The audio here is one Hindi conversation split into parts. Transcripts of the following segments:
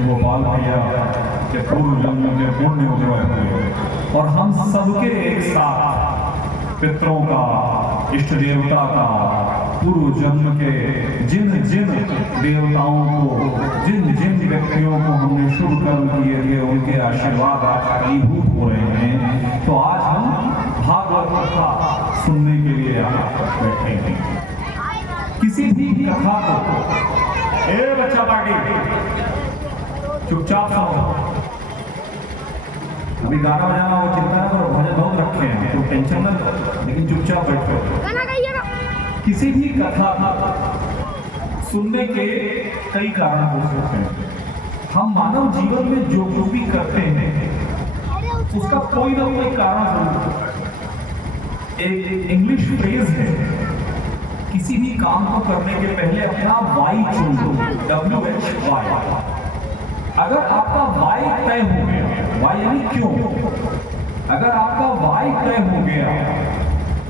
गोपाल भैया के पूर्व जन्म के पुण्य उदय हुए और हम सबके एक साथ पितरों का, इष्ट देवता का, पूर्व जन्म के जिन जिन देवताओं को, जिन जिन व्यक्तियों को हमने शुभ कर्म किए थे उनके आशीर्वाद आज फलीभूत हो रहे हैं। तो आज हम भागवत कथा सुनने के लिए यहाँ बैठे हैं। किसी भी कथा को बच्चा पार्टी चुपचाप सुनो। अभी गाना बजाना वो चिंता करो, भजन बहुत रखे हैं तो टेंशन ना लो, लेकिन चुपचाप बैठो। किसी भी कथा सुनने के कई कारण हो सकते हैं। हम मानव जीवन में जो कुछ भी करते हैं उसका कोई ना कोई कारण जरूर। एक इंग्लिश फ्रेज है, किसी भी काम को करने के पहले अपना वाई चुन लो, WHY। अगर आपका वाई तय हो गया, वाई यानी क्यों, अगर आपका वाई तय हो गया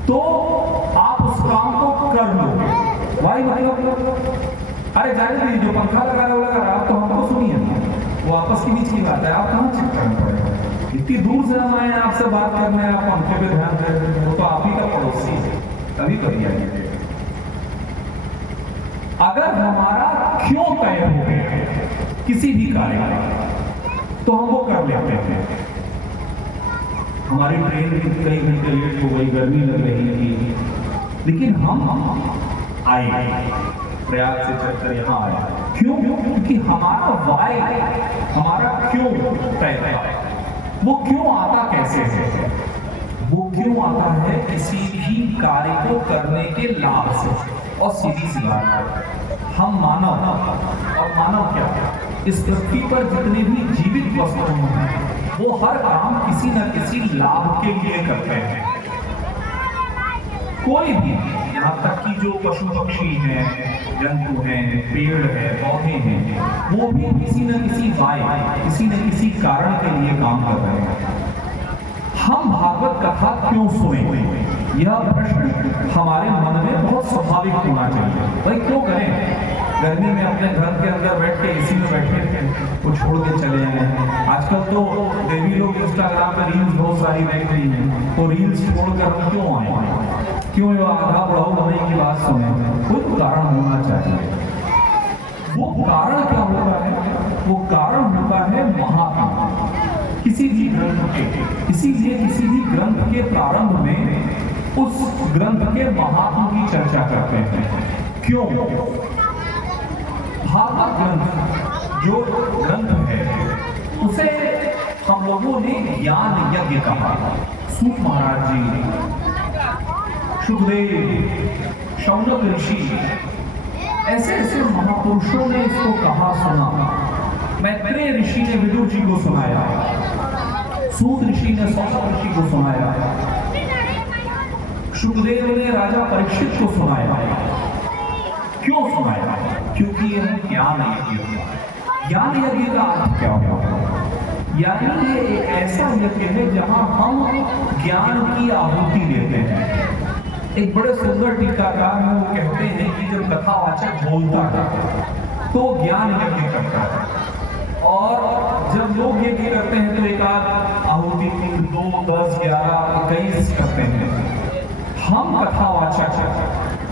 तो आप उस काम को कर लो। वाई मतलब अरे जाने दीजिए, जो पंखा लगा रहा आप तो हमको सुनिए, वो आपस की बीच की बात है, आप कहाँ चेक करना पड़ेगा। इतनी दूर से हम आए आपसे बात करने, आप पंखे पे ध्यान दे रहे हैं, वो तो आप ही का पड़ोसी है, तभी करिए। अगर हमारा क्यों तय हो गया किसी भी कार्य तो हम वो कर लेते हैं। हमारी ट्रेन कई घंटे लेट हो गई, गर्मी लग रही थी, लेकिन हम आए, प्रयाग से चलकर यहाँ आए। क्यों? क्योंकि हमारा वाई, हमारा क्यों तय है। वो क्यों आता कैसे है? वो क्यों आता है किसी भी कार्य को करने के लाभ से। और सीधी सी बात है, हम मानव, और मानव क्या है, इस पृथ्वी पर जितने भी जीवित वस्तु हैं वो हर काम किसी न किसी लाभ के लिए करते हैं। कोई भी, यहाँ तक कि जो पशु पक्षी हैं, जंतु हैं, पेड़ है, पौधे हैं, वो भी किसी न किसी वाय, किसी न किसी कारण के लिए काम कर रहे हैं। हम भागवत कथा क्यों सुने, यह प्रश्न हमारे मन में बहुत स्वाभाविक होना चाहिए। भाई क्यों करें? गर्मी में अपने घर के अंदर बैठ के एसी में बैठे थे, वो छोड़ के चले आए। आजकल तो देवी लोग इंस्टाग्राम पे रील्स बहुत सारी देख रही हैं, वो रील्स छोड़कर हम क्यों आए, क्यों आधा बढ़ाओ होने की बात सुने? कोई तो कारण होना चाहिए। वो कारण क्या होता है? वो कारण होता है महात्मा, किसी भी ग्रंथ के। इसीलिए किसी भी ग्रंथ के प्रारंभ में उस ग्रंथ के महात्मा की चर्चा करते हैं। क्यों? भागवत ग्रंथ जो ग्रंथ है उसे हम लोगों ने ज्ञान यज्ञ कहा। सूत महाराज जी, सुखदेव, शौनक ऋषि, ऐसे ऐसे महापुरुषों ने इसको कहा सुना। मैत्रेय ऋषि ने विदुर जी को सुनाया, सूत ऋषि ने शौनक ऋषि को सुनाया, सुखदेव ने राजा परीक्षित को सुनाया। क्यों सुनाया? क्योंकि यह ज्ञान यज्ञ हुआ। ज्ञान यज्ञ का अर्थ क्या होगा? यानी ये एक ऐसा यज्ञ है जहां हम ज्ञान की आहुति देते हैं। एक बड़े सुंदर टीकाकार हैं, वो कहते हैं कि जब कथावाचक बोलता है तो ज्ञान यज्ञ करता है, और जब लोग यज्ञ करते हैं तो एक आध आहुति 2, 10, 11, 21 करते हैं। हम कथावाचक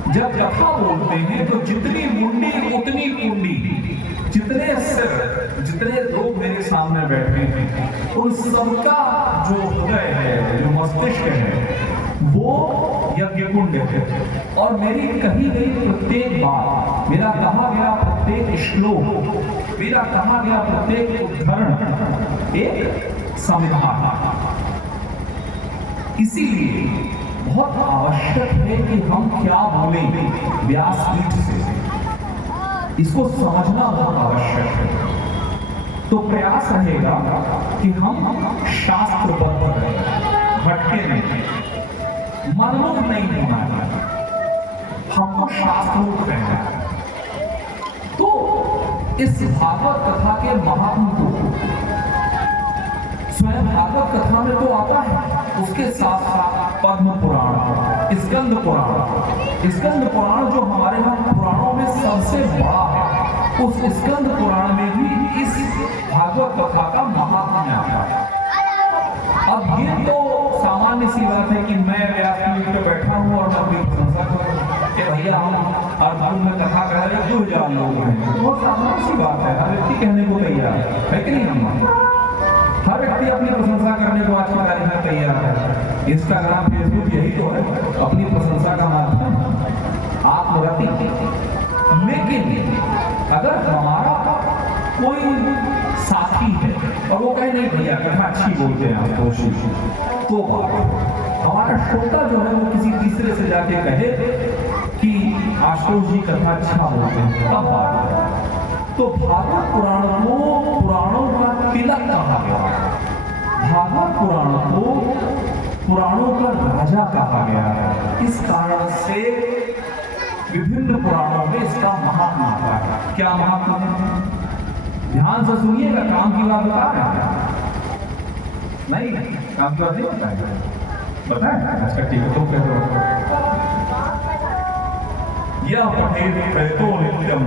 जब कथा बोलते हैं तो जितनी मुंडी उतनी कुंडी, जितने सिर, जितने लोग मेरे सामने बैठे हैं, उन सबका जो हृदय है, जो मस्तिष्क है, वो यज्ञ कुंड है। और मेरी कही गई प्रत्येक बात, मेरा कहा गया प्रत्येक श्लोक, मेरा कहा गया प्रत्येक उद्धरण एक संविधान है। इसीलिए बहुत आवश्यक है कि हम क्या बोलें व्यासपीठ से, इसको समझना बहुत आवश्यक है। तो प्रयास रहेगा कि हम शास्त्रबद्ध रहें, भटके नहीं, मनमुख नहीं होना है, हमको शास्त्रोक्त रहना है। तो इस भागवत कथा के महात्म को स्वयं भागवत कथा में तो आता है, उसके साथ साथ पद्म पुराण, स्कंद पुराण, स्कंद पुराण जो हमारे यहाँ पुराणों में सबसे बड़ा है, उस स्कंद पुराण में भी इस भागवत कथा का महात्म्य आता है। अब ये तो सामान्य सी बात है कि मैं व्यासपीठ पे बैठा हूँ और मैं अपनी प्रशंसा करूँ कि भैया हम अर्जुन में कथा कह रहे 2000 लोग हैं, बहुत सामान्य सी बात है, हर व्यक्ति कहने को तैयार है कि नहीं? हम हर व्यक्ति अपनी प्रशंसा करने को आज की तारीख में तैयार है। इंस्टाग्राम, फेसबुक यही तो है अपनी प्रशंसा का माध्यम, आत्मरति। लेकिन अगर हमारा कोई साथी है और वो कहे नहीं भैया कथा अच्छी बोलते हैं आप, तो हमारा श्रोता जो है वो किसी तीसरे से जाके कहे कि आशुतोष जी कथा अच्छा बोलते हैं, तब बात है। तो भागवत पुराण को पुराणों का तिलक कहा गया। भागवत पुराण को पुराणों का राजा कहा गया है। इस कारण से विभिन्न पुराणों में इसका महात्मा आता है। क्या महात्मा है? ध्यान से सुनिएगा, काम की बात बता रहे हैं नहीं, काम की बात नहीं बताए। अच्छा ठीक है, तो कहते हो यह पठेत प्रयतो नित्यम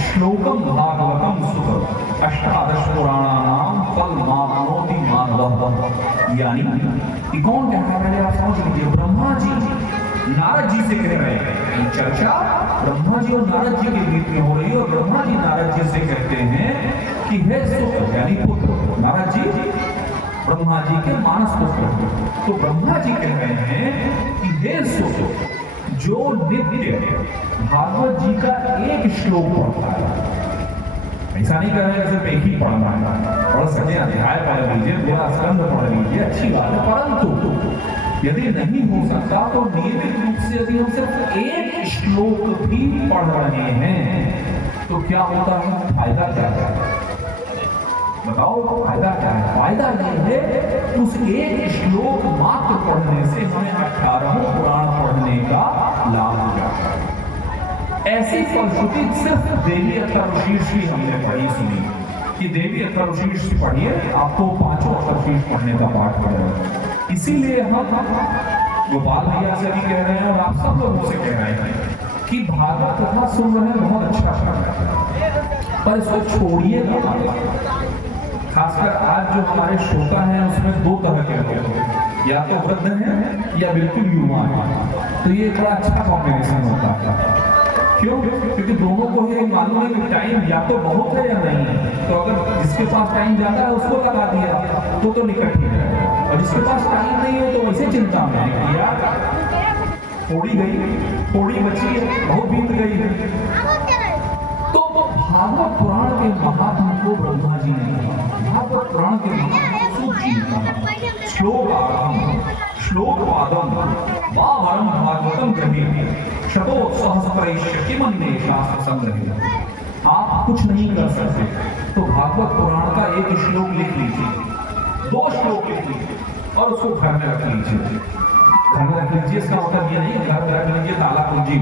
श्लोकम भागवतम सुत अष्टादश पुराणानाम फल मानोति मानवः। यानी कि कौन कह रहा है? आप समझ लीजिए, ब्रह्मा जी नारद जी से कह रहे हैं। चर्चा ब्रह्मा जी और नारद जी के बीच में हो रही है, और ब्रह्मा जी नारद जी से कहते हैं कि हे सुत यानी पुत्र, नारद जी ब्रह्मा जी के मानस पुत्र। तो ब्रह्मा जी कह रहे हैं कि हे सुत, जो नित्य भागवत जी का एक श्लोक पढ़ता है, ऐसा नहीं कर रहे हैं सिर्फ एक ही पढ़ना है, पढ़ सके अध्याय पढ़ लीजिए, पूरा स्कंद पढ़ लीजिए, अच्छी बात है। परंतु यदि नहीं हो सकता तो नियमित रूप से यदि हम सिर्फ एक श्लोक भी पढ़ रहे हैं तो क्या होता है? फायदा क्या है? बताओ फायदा क्या है? फायदा ये है उस एक श्लोक मात्र पढ़ने से हमें 18 पुराण पढ़ने का लाभ हो जाता है। ऐसी फलश्रुति सिर्फ देवी अथर्वशीर्ष ही हमने पढ़ी सुनी कि देवी अथर्वशीर्ष पढ़िए, आपको 5 अथर्वशीर्ष पढ़ने का पाठ पड़ेगा। इसीलिए हम गोपाल भैया से भी कह रहे हैं और आप सब लोगों से कह रहे हैं कि भागवत कथा सुन रहे हैं, बहुत अच्छा कर रहे हैं, पर इसको छोड़िएगा। खासकर आज जो हमारे श्रोता हैं उसमें 2 तरह के लोग हैं, या तो वृद्ध हैं या बिल्कुल युवा हैं। तो ये बड़ा अच्छा कॉम्बिनेशन होता है। क्यों? क्योंकि दोनों को ये मालूम है कि टाइम या तो बहुत है या नहीं है। तो अगर जिसके पास टाइम ज्यादा है उसको लगा दिया तो निकट ही है, और जिसके पास टाइम नहीं हो तो वैसे चिंता में है कि यार थोड़ी गई, थोड़ी बची है, बहुत बीत गई है। तो भागवत पुराण के महात्मा को ब्रह्मा जी ने कहा, भागवत पुराण के महात्मा को सूत जी ने कहा। श्लोक पादम वावरम भागवतम ग्रहे शतो सहस्त्रैश्यमन्ये शास्त्र संग्रहे। आप कुछ नहीं कर सकते तो भागवत पुराण का एक श्लोक लिख लीजिए, 2 श्लोक लिख लीजिए और उसको घर में रख लीजिए। घर में रख लीजिए इसका मतलब ये नहीं घर में रख लीजिए ताला कुंजी,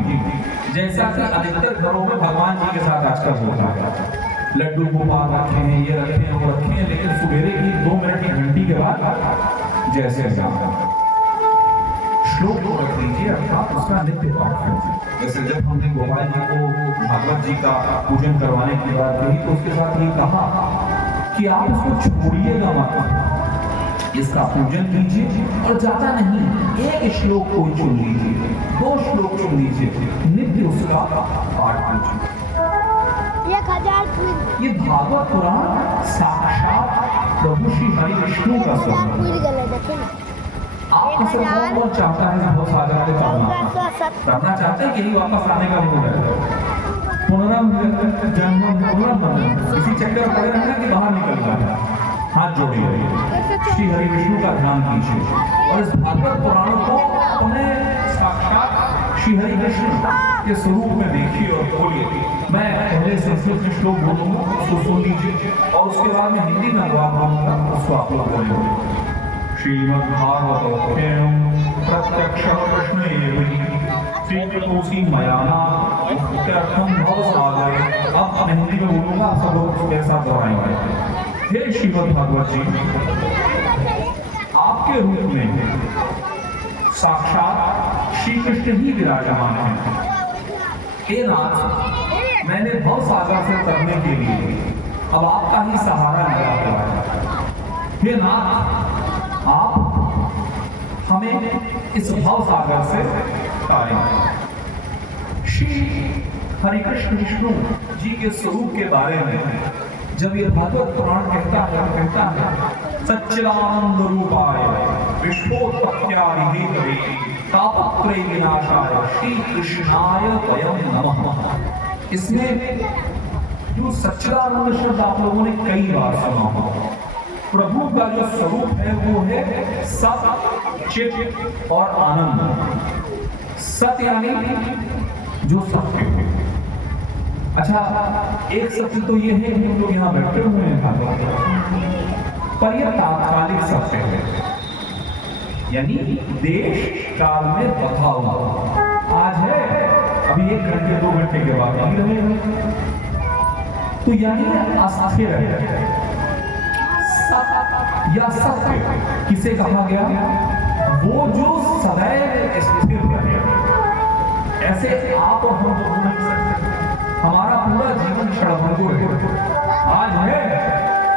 जैसा कि अधिकतर घरों में भगवान जी के साथ आजकल होता है। लड्डू गोपाल रखे हैं, ये रखे हैं, वो रखे हैं, लेकिन सवेरे की 2 मिनट की घंटी के बाद जैसे श्लोक को रख लीजिए, अर्थात उसका नित्य पाठ कीजिए। जैसे जब हमने गोपाल जी को भागवत जी का पूजन करवाने की बात कही तो उसके साथ ये कहा कि आप इसको छोड़िएगा मत, इसका पूजन कीजिए और ज्यादा नहीं, एक श्लोक को चुन लीजिए, 2 श्लोक चुन लीजिए, नित्य उसका पाठ कीजिए। ये भागवत पुराण साक्षात प्रभु श्री हरि विष्णु का स्वरूप। आपका सब कौन चाहता है बहुत सागर को करना चाहते हैं, यही वापस आने का मूड है, पुनराजन्म इसी चक्कर में पड़े रहना कि बाहर निकल जाए। हाथ जोड़िए, श्री हरि विष्णु का ध्यान कीजिए और इस भागवत पुराण को अपने साक्षात श्री हरि विष्णु के स्वरूप में देखिए और बोलिए। मैं पहले संस्कृत में श्लोक बोलूंगा, उसको सुन लीजिए और उसके बाद में हिंदी में अनुवाद बोलूंगा, उसको आप लोग बोलेंगे। श्रीमद्भागवतोऽप्ययं प्रत्यक्षः कृष्ण एव हि स्वीकृतोऽसि मया नाथ इत्यर्थं भवसागरे। अब मैं हिंदी में बोलूंगा, आप सब लोग उसके साथ दोहराएंगे। हे श्रीमद्भागवत जी, आपके रूप में साक्षात श्री कृष्ण ही विराजमान है। हे नाथ, मैंने भवसागर से उतरने के लिए अब आपका ही सहारा लिया हुआ है। हे नाथ, आप हमें इस भवसागर से तारें। श्री हरिकृष्ण विष्णु जी के स्वरूप के बारे में जब ये भागवत पुराण कहता है सच्चिदानंद रूपाय विश्वोत्पत्त्यादि हेतवे तापत्रय विनाशाय श्री कृष्णाय वयं नमः। इसमें जो सच्चिदानंद शब्द आप लोगों ने कई बार सुना होगा। प्रभु का जो स्वरूप है वो है सत, चित और आनंद। सत यानी जो सत्य है। अच्छा, एक सत्य तो ये है कि हम लोग यहाँ बैठे हुए हैं, पर यह तात्कालिक सत्य है, यानी देश काल में बता हुआ आज है, अभी 1 घंटे 2 घंटे के बाद नहीं रहेगा, तो यानी अस्थिर है। या सत्य किसे कहा गया? वो जो सदैव स्थिर रहे। ऐसे आप और हम तो नहीं सकते, हमारा पूरा जीवन क्षणभंगुर है, आज है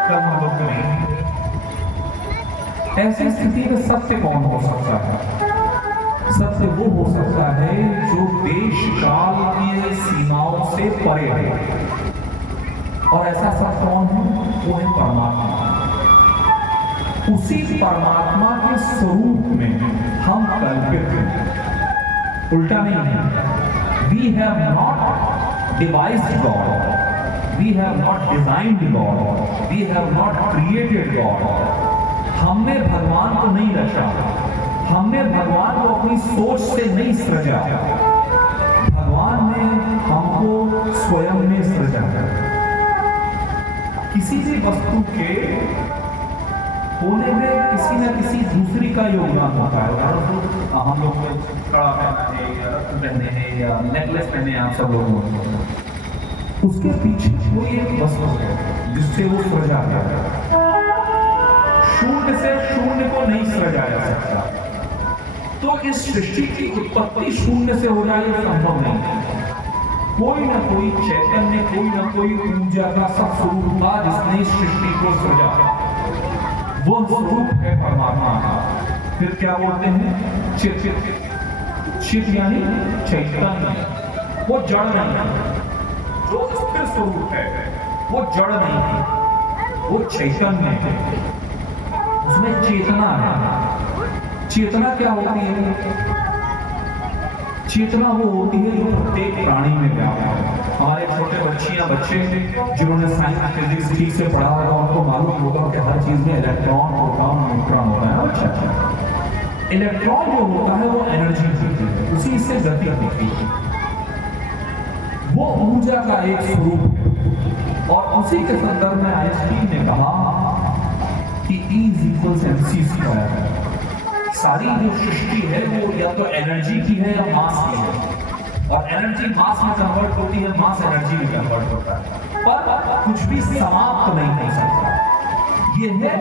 कल हम लोग नहीं। ऐसी स्थिति में सत्य कौन हो सकता है? सत्य वो हो सकता है जो देश काल की सीमाओं से परे है। और ऐसा सत्य कौन है? वो है परमात्मा। उसी परमात्मा के स्वरूप में हम कल्पित हैं, उल्टा नहीं है। We have not devised God, we have not designed God, we have not created God. हमने भगवान को नहीं रचा, हमने भगवान को अपनी सोच से नहीं सृजा, भगवान ने हमको स्वयं में सृजा। किसी भी वस्तु के होने में किसी न किसी दूसरी का योगदान होता है। हम लोग कड़ा पहना है या रत्न पहने हैं या नेकलेस पहने हैं, आप सब लोग, उसके पीछे कोई एक वस्तु है जिससे वो सृजा गया। शून्य से शून्य को नहीं सृजा जा सकता, तो इस सृष्टि की उत्पत्ति शून्य से हो जाए संभव नहीं है। कोई ना कोई चैतन्य, कोई ना कोई ऊर्जा का सब स्वरूप था जिसने इस सृष्टि को सृजा, वो स्वरूप है परमात्मा का। फिर क्या बोलते हैं? चित। चित यानी चैतन्य, वो जड़ नहीं है। जो स्थिर स्वरूप है वो जड़ नहीं है, वो चैतन्य है, उसमें चेतना है। चेतना क्या होती है? चेतना वो होती है जो प्रत्येक प्राणी में व्याप्त है। हमारे छोटे बच्चे जिन्होंने साइंस फिजिक्स ठीक से पढ़ा होगा उनको मालूम होगा कि हर चीज में इलेक्ट्रॉन प्रोटॉन न्यूट्रॉन होता है। अच्छा, इलेक्ट्रॉन जो होता है वो एनर्जी होती है, उसी से गति होती है, वो ऊर्जा का एक स्वरूप है। और उसी के संदर्भ में आइंस्टीन ने कहा कि E = mc²। सारी जो सृष्टि है वो या तो एनर्जी की है या मास की है, और एनर्जी मास में कन्वर्ट होती है, मास एनर्जी में कन्वर्ट होता है, पर कुछ भी समाप्त नहीं हो सकता। ये है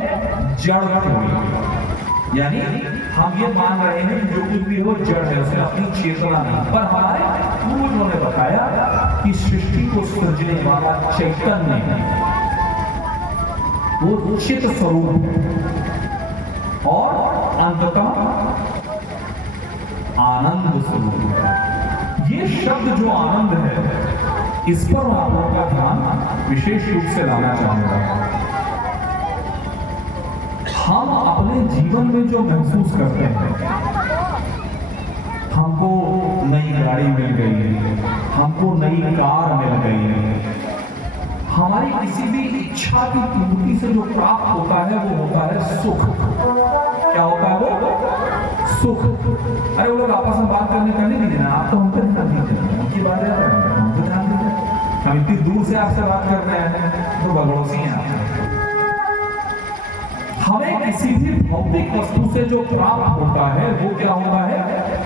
जड़ थ्योरी, यानी हम ये मान रहे हैं कि जो कुछ भी हो जड़ है, उसमें अपनी चेतना नहीं। पर हमारे पूर्वजों ने बताया कि सृष्टि को सृजने वाला चैतन्य है, वो चित स्वरूप है, और अंततः आनंद स्वरूप है। ये शब्द जो आनंद है, इस पर आप लोगों का ध्यान विशेष रूप से लाना चाहूंगा। हम अपने जीवन में जो महसूस करते हैं, हमको नई गाड़ी मिल गई, हमको नई कार मिल गई, हमारी किसी भी इच्छा की पूर्ति से जो प्राप्त होता है वो होता है सुख। क्या होता है वो? सुख। अरे वो लोग आपस में बात करने का नहीं देना, आप तो हम पे ध्यान दीजिए, उनकी बात है हम पे ध्यान दीजिए। हम इतनी दूर से आपसे बात कर रहे हैं तो बगड़ोसी हैं। हमें किसी भी भौतिक वस्तु से जो प्राप्त होता है वो क्या होता है?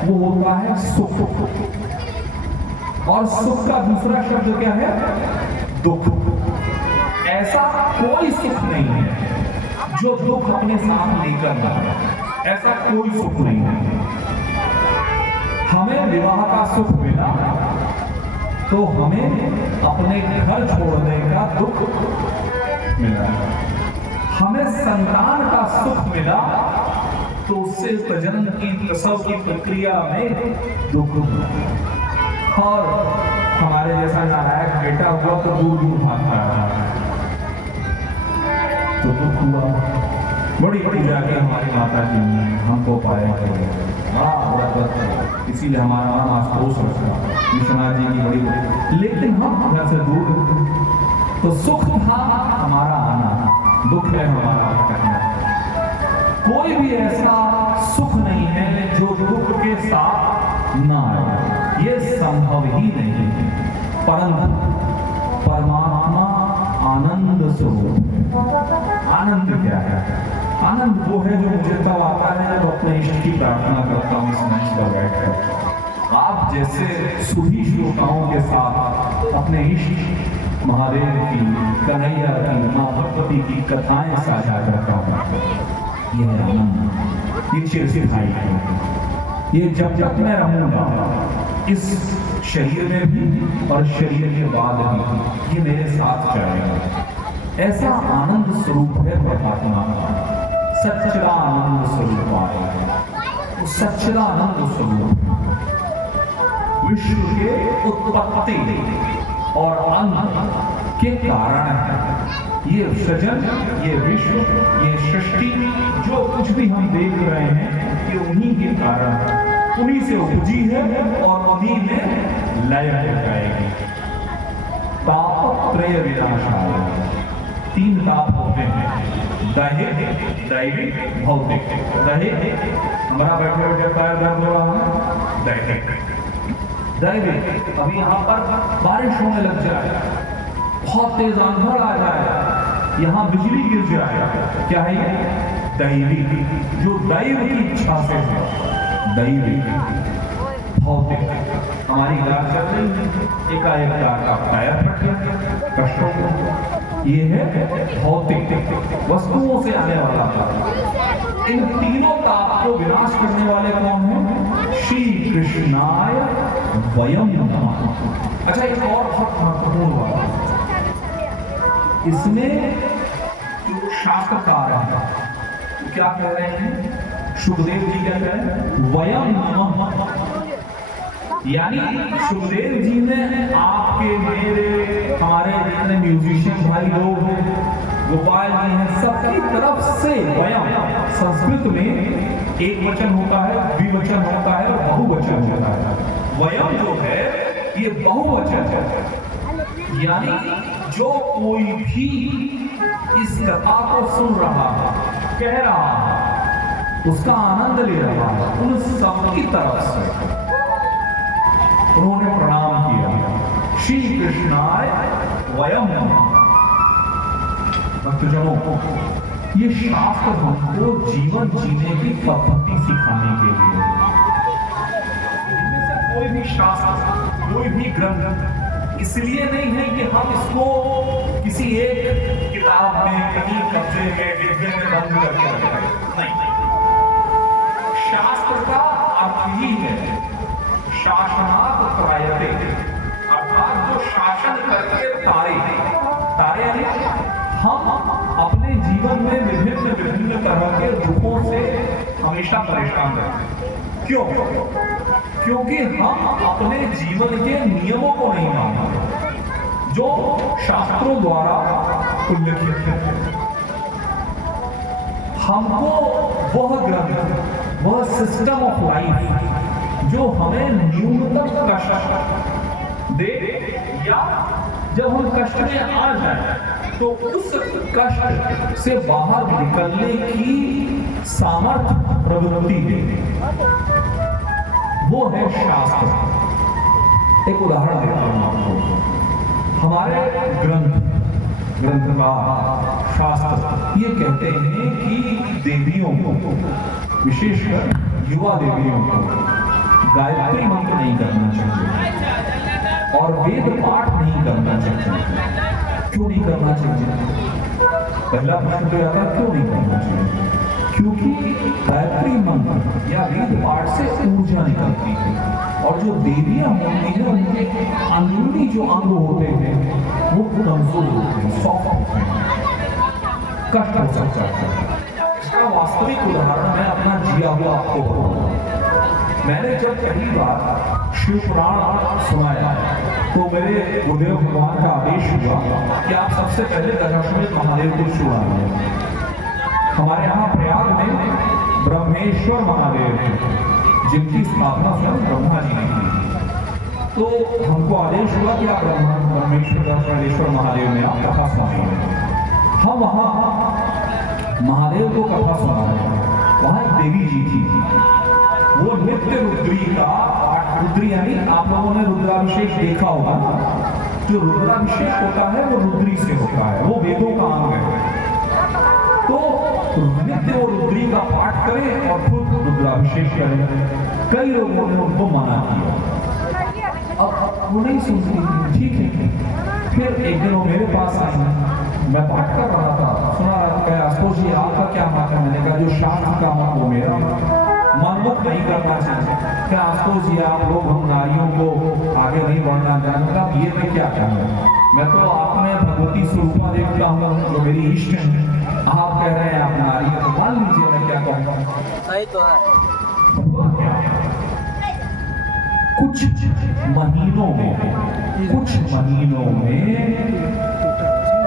वो होता है सुख। और सुख का दूसरा शब्द क्या है? दुख। ऐसा कोई सुख नहीं है जो दुख अपने साथ लेकर ना, ऐसा कोई सुख नहीं है। हमें विवाह का सुख मिला तो हमें अपने घर छोड़ने का दुख मिला, हमें संतान का सुख मिला तो उससे प्रजनन की प्रसव की प्रक्रिया में दुख हुआ। और हमारे जैसा नारायक बेटा हुआ तो दूर दूर भागता रहा तो दुख हुआ। बड़ी पूजा की हमारी माता जी ने हमको पाया, बड़ा इसीलिए हमारा नाम आशुतोष रखा, विश्वनाथ जी की बड़ी। लेकिन हम घर से दूर, तो सुख था हमारा आना, दुख है हमारा भटकना। कोई भी ऐसा सुख नहीं है जो दुख के साथ ना आए, ये संभव ही नहीं है। परंतु परमात्मा आनंद स्वरूप। आनंद क्या है? आनंद वो है जो मुझे तब आता है जब अपने इष्ट की प्रार्थना करता हूँ इस मंच पर बैठकर। आप जैसे सुधी श्रोताओं के साथ अपने इष्ट महादेव की, कन्हैया की, मां भगवती की कथाएं साझा करता हूँ। ये है आनंद, ये चिरस्थायी है। ये जब तक मैं रहूंगा इस शरीर में भी और शरीर के बाद भी, ये मेरे साथ चलेगा। ऐसा आनंद स्वरूप है परमात्मा का, सच्चिदानंद स्वरूप है। सच्चिदानंद स्वरूप विश्व के उत्पत्ति और अंत के कारण है। ये सृजन, ये विश्व, ये सृष्टि, जो कुछ भी हम देख रहे हैं, ये उन्हीं के कारण है, उन्हीं से उपजी है और उन्हीं में लय हो जाएगी। तापत्रय विनाशाय, 3 ताप होते हैं, दैहिक, दैविक, भौतिक। दैहिक हमारा बैठे बैठे पैर दर्द हो रहा है, दैहिक। दैविक अभी यहाँ पर बारिश होने लग जाए, बहुत तेज आंधड़ आ जाए, यहाँ बिजली गिर जाए, क्या है ये? दैविक, जो दैव की इच्छा से है, दैविक। भौतिक हमारी गाय चल रही है, एकाएक का पैर फट गया, कष्ट हो गया, ये है भौतिक वस्तुओं से आने वाला ताप। इन तीनों ताप को विनाश करने वाले कौन हैं? श्री कृष्णाय वयम नमः। अच्छा, एक और बहुत महत्वपूर्ण बात, इसमें जो शास्त्रकार है क्या कह रहे हैं? सुखदेव जी क्या कह रहे हैं? वयम नमः। यानी सुखदेव जी ने आपके, मेरे, हमारे जितने म्यूजिशियन भाई लोग हैं, गोपाल जी हैं, सबकी तरफ से वयम, संस्कृत में एक वचन होता है, द्विवचन होता है और बहुवचन होता है। वयम जो है ये बहुवचन है, यानी जो कोई भी इस कथा को सुन रहा है, कह रहा है, उसका आनंद ले रहा है, उन सबकी तरफ से उन्होंने प्रणाम किया। श्री कृष्णाय वयम। भक्तजनों, ये शास्त्र हमको जीवन जीने की पद्धति सिखाने के लिए, इनमें से कोई भी शास्त्र, कोई भी ग्रंथ इसलिए नहीं है कि हम इसको किसी एक किताब में, कहीं कब्जे में, डिब्बे में बंद करके रखें। नहीं, शास्त्र का अर्थ ही है शासनात् त्रायते, अर्थात जो शासन करके तारे यानी हम अपने जीवन में विभिन्न तरह के दुखों से हमेशा परेशान रहते हैं। क्यों? क्योंकि हम अपने जीवन के नियमों को नहीं मानते जो शास्त्रों द्वारा उल्लिखित है। हमको वह ग्रंथ, वह सिस्टम ऑफ लाइफ जो हमें न्यूनतम कष्ट दे, या जब हम कष्ट में आ जाए तो उस कष्ट से बाहर निकलने की सामर्थ्य, प्रवृत्ति है, वो है शास्त्र। एक उदाहरण देता हूं आपको। हमारे ग्रंथकार, शास्त्र ये कहते हैं कि देवियों को, विशेषकर युवा देवियों को गायत्री मंत्र नहीं करना चाहिए और वेद पाठ नहीं करना चाहिए। क्यों नहीं करना चाहिए? पहला प्रश्न तो आता है, क्यों नहीं करना चाहिए? क्योंकि गायत्री मंत्र या वेद पाठ से ऊर्जा निकलती है और जो देवियां होती हैं उनके अंदरूनी जो अंग होते हैं वो कमजोर होते हैं, सॉफ्ट होते हैं, कष्ट हो सकता है। इसका वास्तविक उदाहरण मैं अपना जिया हुआ आपको बताऊंगा। मैंने जब पहली बार शिव पुराण सुनाया तो मेरे गुरुदेव भगवान का आदेश हुआ कि आप सबसे पहले दशाश्वमेध महादेव को सुनाइए। हमारे यहाँ प्रयाग में ब्रह्मेश्वर महादेव जिनकी स्थापना स्वयं ब्रह्मा जी ने की, तो हमको आदेश हुआ कि आप ब्रह्मेश्वर महादेव में आप कथा सुनाइए। हम वहाँ महादेव को कथा सुना रहे हैं। वहाँ एक देवी जी थी, वो नित्य रुद्री का पाठ, रुद्री यानी आप लोगों ने रुद्राभिषेक देखा होगा ना, जो रुद्राभिषेक होता है वो रुद्री से होता है, वो वेदों का अंग है। तो नित्य वो रुद्री का पाठ करें और खुद रुद्राभिषेक करें। कई लोगों ने उनको मना किया, अब वो नहीं सुनती, ठीक है। फिर एक दिन वो मेरे पास आई, मैं पाठ कर रहा था, सुना रहा था, आशुतोष जी आपका क्या मत है? मैंने कहा जो शास्त्र का मत वो मेरा मनमुख नहीं करना चाहिए। क्या आशुतोष जी आप लोग हम नारियों को आगे नहीं बढ़ना चाहते? आप ये मैं क्या कहूँ, मैं तो आप में भगवती स्वरूपा देखता हूँ जो मेरी इष्ट है, आप कह रहे हैं आप नारी, तो मान लीजिए मैं क्या कहूँगा। सही तो है। कुछ महीनों में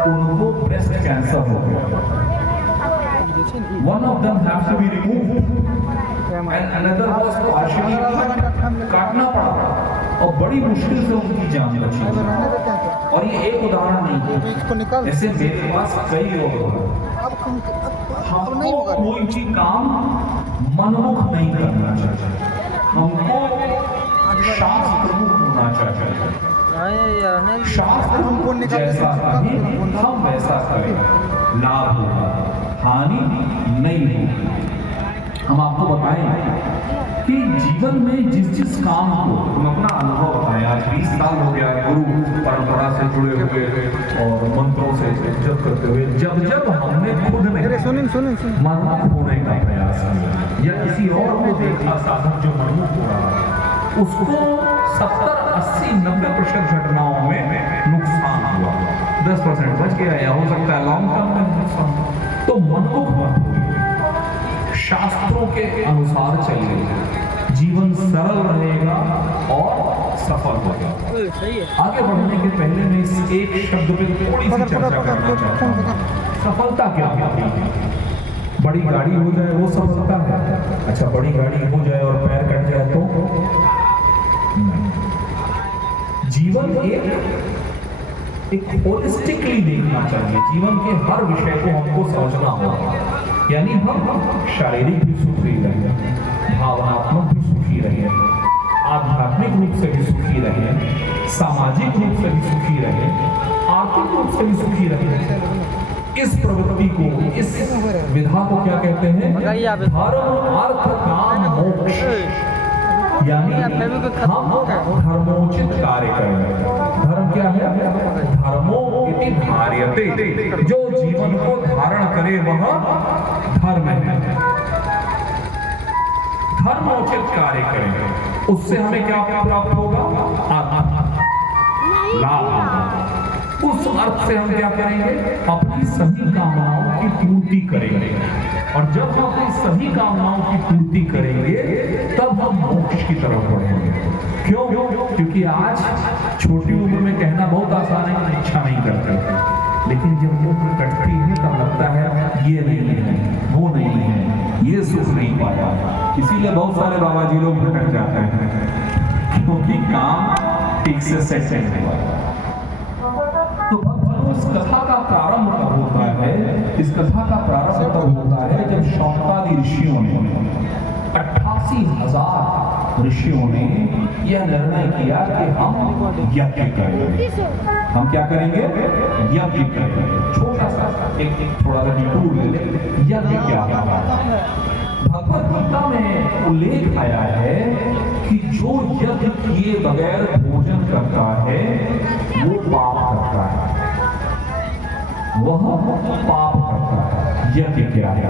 उनको ब्रेस्ट कैंसर हो गया। One of them has to be removed and another was partially काटना पड़ा और बड़ी मुश्किल से उनकी जान बची। और ये एक उदाहरण नहीं है, ऐसे मेरे पास कई और। हमको कोई भी काम मनमुख नहीं करना चाहिए, हमको शास्त्रमुख होना चाहिए। शास्त्र जैसा कहे हम वैसा करें, लाभ होगा, हानि नहीं होगी। हम आपको बताएं कि जीवन में जिस काम को हम अपना अनुभव बताएं। आज 20 साल हो गया गुरु परंपरा से जुड़े हुए और मंत्रों से जप करते हुए, जब हमने खुद में मनमुख होने का प्रयास किया या किसी और को देखा साधक जो मनमुख हो रहा है, उसको 70, 80, 90% घटनाओं में नुकसान हुआ, 10% बच गया या हो सकता है लॉन्ग टर्म में नुकसान। तो मनमुख मत होइए, शास्त्रों के अनुसार चलिए, जीवन सरल रहेगा और सफल होगा। आगे बढ़ने के पहले मैं इस एक शब्द पे थोड़ी सी चर्चा करना चाहता हूँ। सफलता क्या होती है? बड़ी गाड़ी हो जाए वो सफलता है? अच्छा, बड़ी गाड़ी हो जाए और पैर कट जाए तो? जीवन एक एक होलिस्टिकली देखना चाहिए। जीवन के हर विषय को हमको समझना होगा। यानी हम शारीरिक भी सुखी रहे, भावनात्मक भी सुखी रहे, आध्यात्मिक रूप से भी सुखी रहे, सामाजिक रूप से भी सुखी रहे, आर्थिक रूप से भी सुखी रहे। इस प्रवृत्ति को, इस विधा को क्या कहते हैं? धर्म अर्थ काम मोक्ष। यानी हम धर्मोचित कार्य करें। धर्म क्या है? धर्मो इति धार्यते। जो जीवन को धारण करे वह धर्म है। धर्मोचित कार्य करें, उससे हमें क्या प्राप्त होगा? लाभ। उस अर्थ से हम क्या करेंगे? अपनी सभी कामनाओं की पूर्ति करेंगे। और जब हम अपनी सभी कामनाओं की पूर्ति करेंगे तब हम मोक्ष की तरफ बढ़ेंगे। क्यों? क्योंकि आज छोटी उम्र में कहना बहुत आसान है, इच्छा नहीं करते, लेकिन जब उम्र कटती है तब लगता है ये नहीं है, वो नहीं है, ये सुख नहीं पाया। इसीलिए बहुत सारे बाबा जी लोग भटक जाते हैं, क्योंकि काम ठीक से सेट नहीं हुआ। तो इस कथा का प्रारंभ कब होता है? इस कथा का प्रारंभ तब होता है जब शौनकादि ऋषियों ने, 88,000 ऋषियों ने यह निर्णय किया कि हम यज्ञ करेंगे। हम क्या करेंगे? यज्ञ करेंगे। छोटा सा एक थोड़ा सा डिटूर ले लें। यज्ञ क्या है? भगवद गीता में उल्लेख आया है कि जो यज्ञ किए बगैर भोजन करता है वो पाप करता है, वह पाप करता है। यज्ञ क्या है?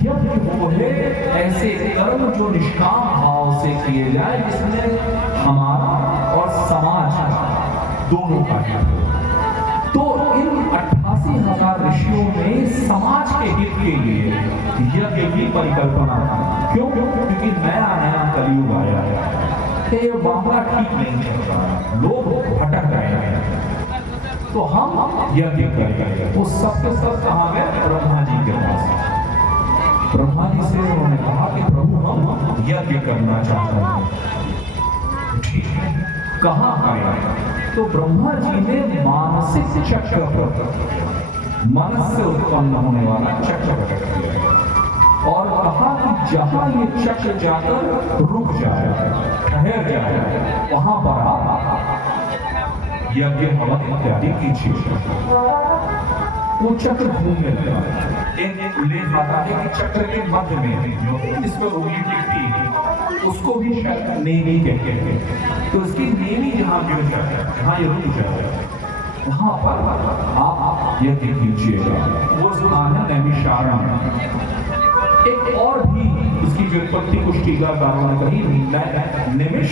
यज्ञ वो है ऐसे कर्म जो निष्काम भाव से किए जाए, जिसमें हमारा और समाज का दोनों का हित हो। तो इन 88,000 ऋषियों ने समाज के हित के लिए यज्ञ की परिकल्पना की। क्यों? क्योंकि नया कलयुग आया है, ये मामला ठीक नहीं चल रहा, लोग भटक रहे हैं, तो हम यज्ञ करेंगे। वो सबके सब कहाँ गए? ब्रह्मा जी के पास। ब्रह्मा जी से उन्होंने कहा कि प्रभु हम यज्ञ करना चाहते हैं। ठीक है, कहाँ आए? तो ब्रह्मा जी ने मानसिक चक्र पर, मन से उत्पन्न होने वाला चक्र प्रकट किया और कहा कि जहां ये चक्र जाकर रुक जाए, ठहर जाए, वहां पर आप यज्ञ हवन इत्यादि कीजिए। वो चक्र घूमने लगा। एक उल्लेख आता है कि चक्र के मध्य में जिस पर उंगली टिकती है उसको भी शायद नेमी कहते हैं। तो उसकी नेमी जहाँ गिर जाए, जहाँ ये रुक जाए, वहां पर आप यज्ञ कीजिएगा। वो स्थान है नैमिषारण्य। एक और भी इसकी व्युत्पत्ति कुछ टीकाकारों ने कही, निमिष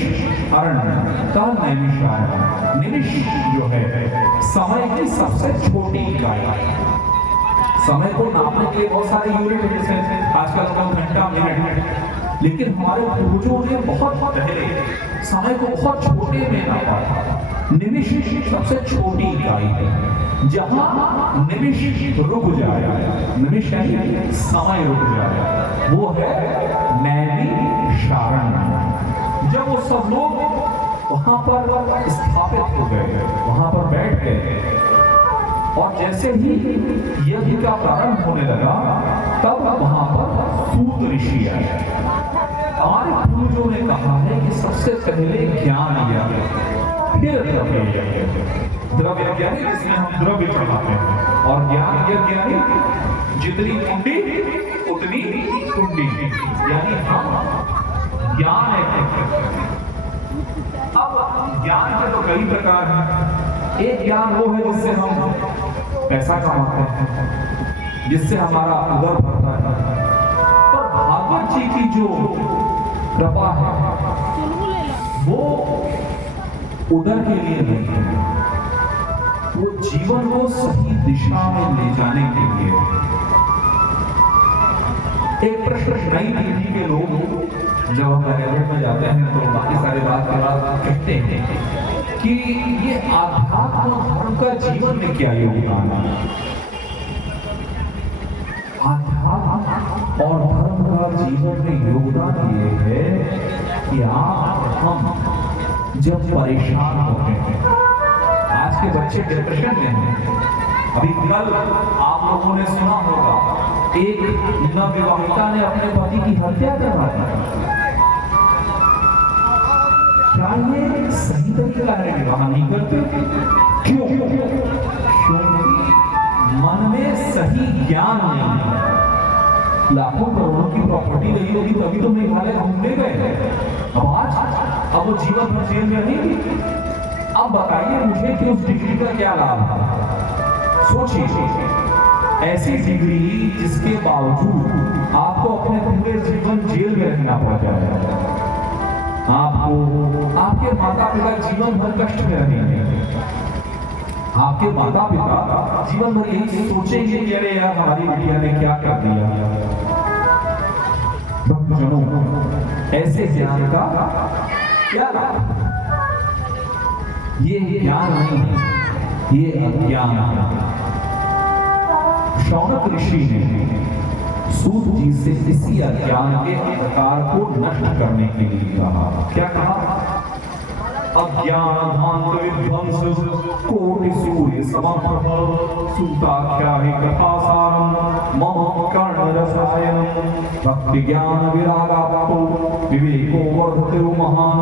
अरण्य का नैमिषारण्य। निमिष जो है समय की सबसे छोटी इकाई है। समय को नापने के लिए बहुत सारे यूनिट है, जैसे आजकल हम घंटा, मिनट, लेकिन हमारे पूर्वजों ने बहुत पहले समय को बहुत छोटे में नापा था। निमिष सबसे छोटी इकाई है, जहां निमिष रुक जाए, निमिष यानी समय रुक जाए, वो है नैमिषारण्य। जब वो सब लोग वहां पर स्थापित हो गए, वहां पर बैठ गए, और जैसे ही यज्ञ का प्रारंभ होने लगा तब वहां पर सूत ऋषि आए। हमारे पूर्वजों ने कहा है कि सबसे पहले ज्ञान यज्ञ, फिर द्रव्य यज्ञ। द्रव्य यज्ञ जिसमें हम द्रव्य चढ़ाते हैं, और ज्ञान यज्ञ यानी जितनी कुंडी उतनी कुंडी, यानी हम ज्ञान है। अब ज्ञान के तो कई प्रकार हैं। एक ज्ञान वो है जिससे हम पैसा कमाते हैं, जिससे हमारा उदर भरता है। पर भागवत जी की जो कृपा है वो उदर के लिए नहीं है, वो जीवन को सही दिशा में ले जाने के लिए। एक प्रश्न नई पीढ़ी के लोग जब हम मैनेजमेंट में जाते हैं तो बाकी सारी बात के बाद कहते हैं कि ये आध्यात्म धर्म का जीवन में क्या योगदान है। आध्यात्म और धर्म का जीवन में योगदान ये है कि आप हम जब परेशान होते हैं, आज आज के बच्चे डिप्रेशन में हैं। अभी कल आप लोगों ने सुना होगा एक नवविवाहिता ने अपने पति की हत्या करवा दी। क्या ये सही तरीका है विवाह नहीं करते? क्यों? क्योंकि मन में सही ज्ञान नहीं है। लाखों करोड़ों की प्रॉपर्टी नहीं होगी तभी तो मेघालय घूमने गए। अब वो जीवन भर जेल में रहेगी। अब बताइए मुझे कि उस डिग्री का क्या लाभ है? सोचिए, ऐसी डिग्री जिसके बावजूद आपको अपने पूरे जीवन जेल में रहना पड़ जाएगा। आपको आपके माता पिता जीवन भर कष्ट में रहेंगे। आपके माता पिता जीवन भर यही सोचेंगे कि अरे यार हमारी बिटिया ने क्या कर दिया। भक्तजनों, ऐसे ज्ञान का क्या लाभ? ये ज्ञान नहीं है, ये अज्ञान है। शौनक ऋषि ने सूत जी से इसी अज्ञान के अंधकार को नष्ट करने के लिए कहा। क्या कहा? अज्ञान ध्वांत विध्वंस कोटि सूर्य समप्रभ सूताख्याहि कथासारम मम कर्ण रसायनम भक्ति ज्ञान विरागाप्तो विवेको वर्धते महान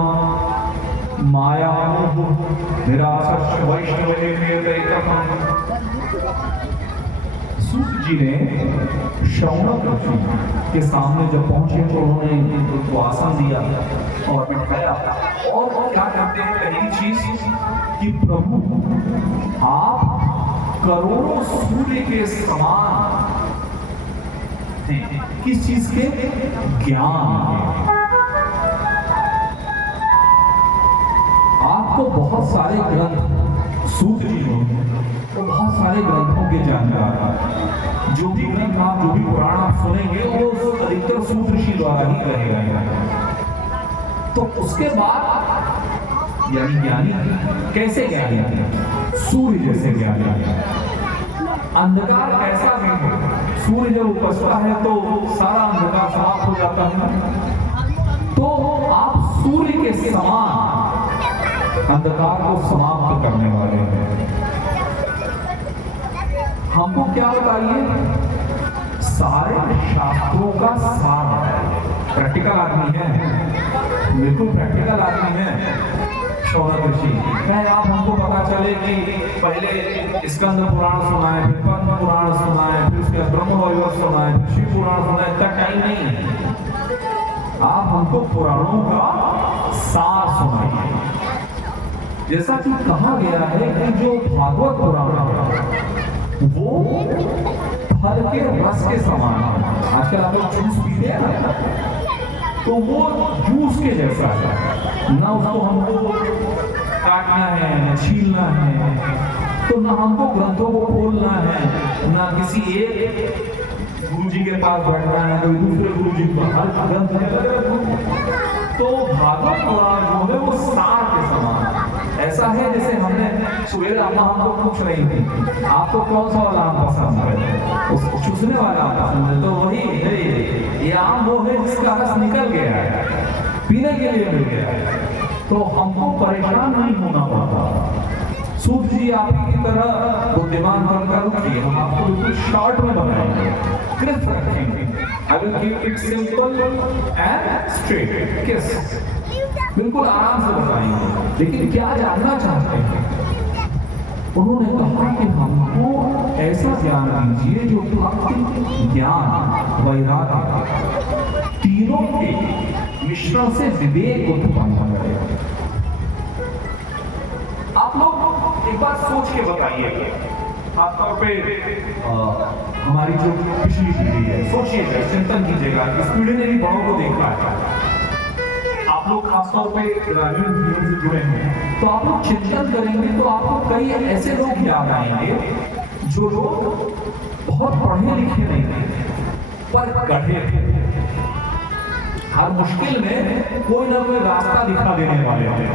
माया निराशस्य वैष्णवे कथम। सूत जी ने शौनक ऋषि के सामने जब पहुंचे तो उन्होंने उनको आसन दिया और बिठाया। और क्या कहते हैं? पहली चीज कि प्रभु आप करोड़ों सूर्य के समान हैं। किस चीज के? ज्ञान। आपको बहुत सारे ग्रंथ सूत जी होंगे तो बहुत सारे ग्रंथों के जानकार। जो भी ग्रंथ आप जो भी पुराण आप सुनेंगे वो अधिकतर सूत ऋषि द्वारा ही कहे गए हैं। तो उसके बाद यानी ज्ञानी कैसे ज्ञानी? सूर्य जैसे ज्ञानी। अंधकार कैसा भी हो, सूर्य जब उपजता है तो सारा अंधकार समाप्त हो जाता है। तो आप सूर्य के समान अंधकार को समाप्त करने वाले हैं। हमको क्या बताइए? सारे शास्त्रों का सार है। प्रैक्टिकल आदमी है, बिल्कुल प्रैक्टिकल आदमी है शौनक ऋषि। चाहे आप हमको पता चले कि पहले स्कंद पुराण सुनाए, फिर पद्म पुराण सुनाए, फिर उसके ब्रह्म वैवर्त सुनाए, फिर शिव पुराण सुनाए, इतना टाइम नहीं है। आप हमको पुराणों का सार सुनाइए। जैसा कि कहा गया है कि जो भागवत पुराण है वो फल के रस के समान है। आजकल आप लोग जूस पीते हैं ना, तो वो जूस के जैसा है। ना उसको हमको काटना है, ना छीलना है, तो ना हमको ग्रंथों को खोलना है, ना किसी एक गुरु जी के पास बैठना है, कोई दूसरे गुरु जी को हर ग्रंथ है। तो भागवत पुराण जो है वो सार के समान है। ऐसा है जैसे हमने सुबह अम्मा हमको पूछ रही थी आपको कौन सा वाला आम पसंद है, उस चूसने वाला आम पसंद है, तो वही ये आम वो है जिसका रस निकल गया है, पीने के लिए मिल गया है। तो हमको परेशान नहीं होना पड़ता। सूत जी आप की तरह बुद्धिमान बनकर रुकिए, हम आपको बिल्कुल शॉर्ट में बताएंगे, क्रिस्प रखेंगे। I will keep it simple and straight. किस बिल्कुल आराम से बताएंगे। लेकिन क्या जानना चाहते हैं? उन्होंने कहा कि हमको ऐसा ज्ञान दीजिए जो भक्ति, ज्ञान, वैराग्य तीनों के मिश्रण से विवेक उत्पन्न करे। आप लोग एक बात सोच के बताइए, खासतौर पे हमारी जो पिछली पीढ़ी है, सोचिएगा, चिंतन कीजिएगा। इस पीढ़ी ने भी बड़ों को देखा है। आप लोग खासतौर पे ग्रामीण जीवन से जुड़े हैं, तो आप लोग चिंतन करेंगे तो आपको कई ऐसे लोग याद आएंगे जो लोग बहुत पढ़े लिखे नहीं थे पर गढ़े थे। हर मुश्किल में कोई ना कोई रास्ता दिखा देने वाले थे।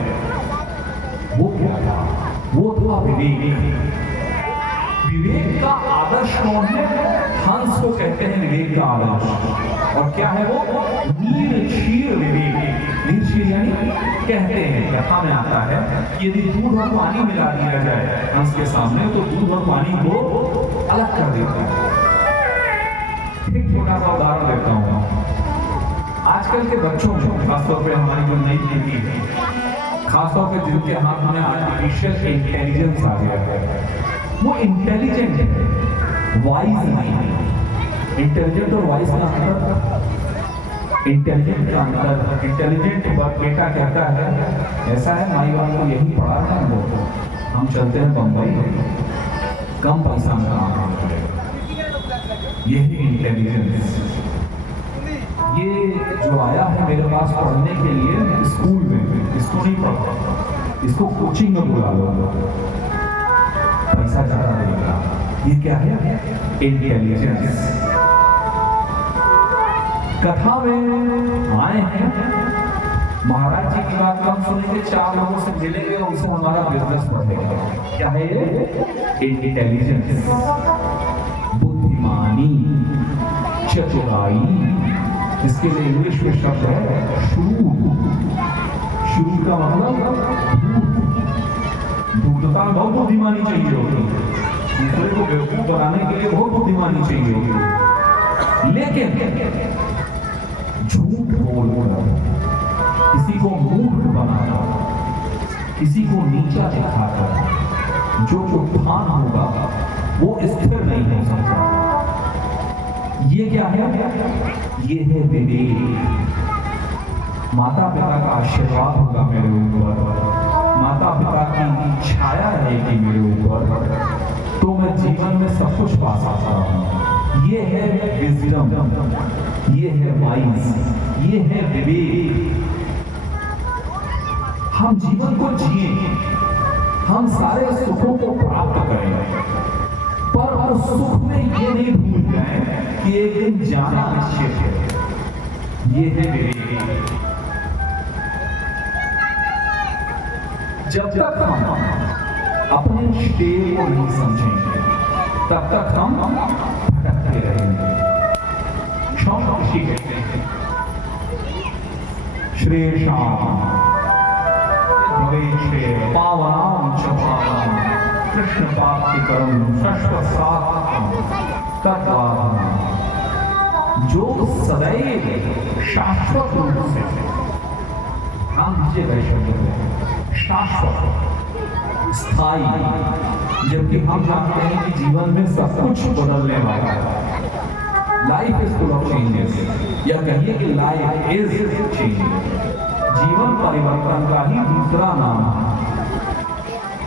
वो क्या था? वो था विवेक। विवेक का आदर्श कौन है? हंस को कहते हैं विवेक का आदर्श। और क्या है वो? नीर क्षीर विवेक। नीर क्षीर यानी कहते हैं, कथा में आता है कि यदि दूध और पानी मिला दिया जाए हंस के सामने तो दूध और पानी को अलग कर देता है। एक छोटा सा उदाहरण देता हूँ। आजकल के बच्चों में, खासतौर पे हमारी जो नई पीढ़ी है, खासतौर पे जिनके हाथ में आर्टिफिशियल इंटेलिजेंस आ गया है, वो इंटेलिजेंट है, वाइज नहीं है। इंटेलिजेंट और वाइज का अंतर, इंटेलिजेंट का अंतर, इंटेलिजेंट बेटा कहता है ऐसा है, माई बाप को यही पढ़ा है, हम चलते हैं बम्बई, कम पैसा में काम करेगा, यही इंटेलिजेंस। ये जो आया है मेरे पास पढ़ने के लिए स्कूल में, इसको नहीं पढ़ता, इसको कोचिंग में बुला लो, पैसा ज्यादा देगा। ये क्या है? इंटेलिजेंस। कथा में आए हैं, महाराज जी की बात हम सुनेंगे, 4 लोगों से मिलेंगे, उनसे हमारा बिजनेस बढ़ेगा। क्या है ये? इंटेलिजेंस, बुद्धिमानी, चतुराई। इसके लिए इंग्लिश में शब्द है श्रूड। श्रूड का मतलब धूर्तता में बहुत बुद्धिमानी चाहिए होगी, दूसरे को बेवकूफ बनाने के लिए बहुत बुद्धिमानी चाहिए होगी। लेकिन झूठ बोलकर किसी को मूर्ख बनाना, किसी को नीचा दिखाकर जो उत्थान होगा वो स्थिर नहीं हो सकता। ये क्या है? ये है विवेक। माता पिता का आशीर्वाद होगा मेरे ऊपर, माता पिता की छाया रहेगी मेरे ऊपर, तो मैं जीवन में सब कुछ पा सकता हूँ। ये है विजडम, ये है वाइज, ये है विवेक। हम जीवन को जिए, हम सारे सुखों को प्राप्त करें, पर उस सुख में ये नहीं भूल जाए कि एक दिन जाना निश्चित है। ये है विवेक। जब तक हम अपने स्टेज को नहीं समझेंगे तब तक हम भटकते रहेंगे। शौक ऋषि कहते हैं, श्रेषाम भवेशे पावनाम च पावनाम कृष्ण पाप्तिकरम शश्वसात्मकम तद्वाहनम। जो सदैव शाश्वत रूप से, ध्यान दीजिए गए शब्द में, शाश्वत, स्थायी, जबकि हम जानते हैं कि जीवन में सब कुछ बदलने वाला है। Life is full of changes, या कहिए कि लाइफ इज चेंजेस। जीवन परिवर्तन का ही दूसरा नाम है।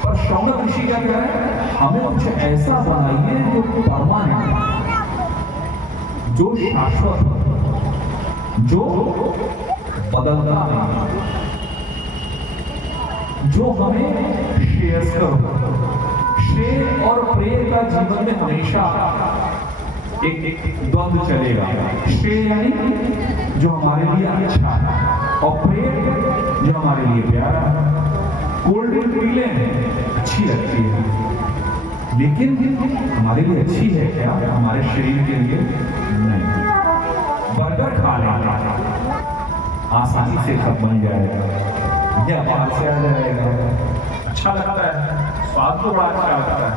पर शौनक ऋषि क्या कह रहे हैं? हमें कुछ ऐसा बनाइए जो परमानेंट, जो शाश्वत, जो बदलता नहीं, जो हमें श्रेयस्कर हो। श्रेय और प्रेय का जीवन में हमेशा एक द्वंद्व चलेगा। श्रेय यानी जो हमारे लिए अच्छा है, और प्रेय जो हमारे लिए प्यारा है। कोल्ड ड्रिंक पी लें, अच्छी लगती है, लेकिन हमारे लिए अच्छी है क्या? हमारे शरीर के लिए नहीं। बर्गर खा लें, आसानी से सब बन जाएगा, या बाहर से आ जाएगा, अच्छा लगता है, स्वाद तो बड़ा अच्छा लगता है।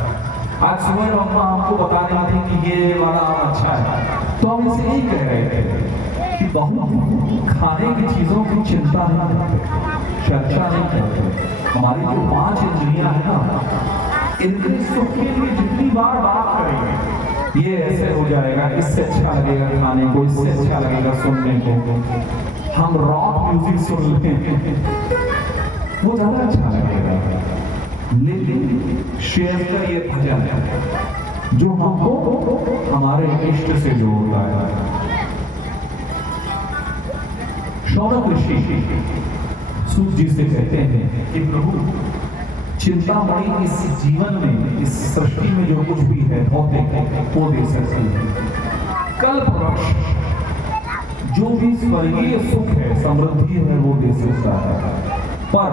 आज सुबह अम्मा हमको बता रही थी कि ये वाला अच्छा है, तो हम इसे यही कह रहे थे कि बहुत खाने की चीजों की चिंता नहीं करते, चर्चा नहीं करते। हमारी जो 5 इंद्रियां हैं ना, इनके सुख के लिए जितनी बार बात करेंगे, ये ऐसे हो जाएगा, इससे अच्छा लगेगा खाने को, इससे अच्छा लगेगा सुनने को। हम रॉक म्यूजिक सुन लें, वो ज्यादा अच्छा लगेगा। लेकिन शेर का ये भजन है जो हमको हमारे इष्ट से जोड़ता है। शौनक ऋषि सूत जी से कहते हैं कि प्रभु, चिंतामणि इस जीवन में, इस सृष्टि में जो कुछ भी है भौतिक, वो दे सकती है। कल्प वृक्ष जो भी स्वर्गीय सुख है, समृद्धि है, वो दे सकता है, पर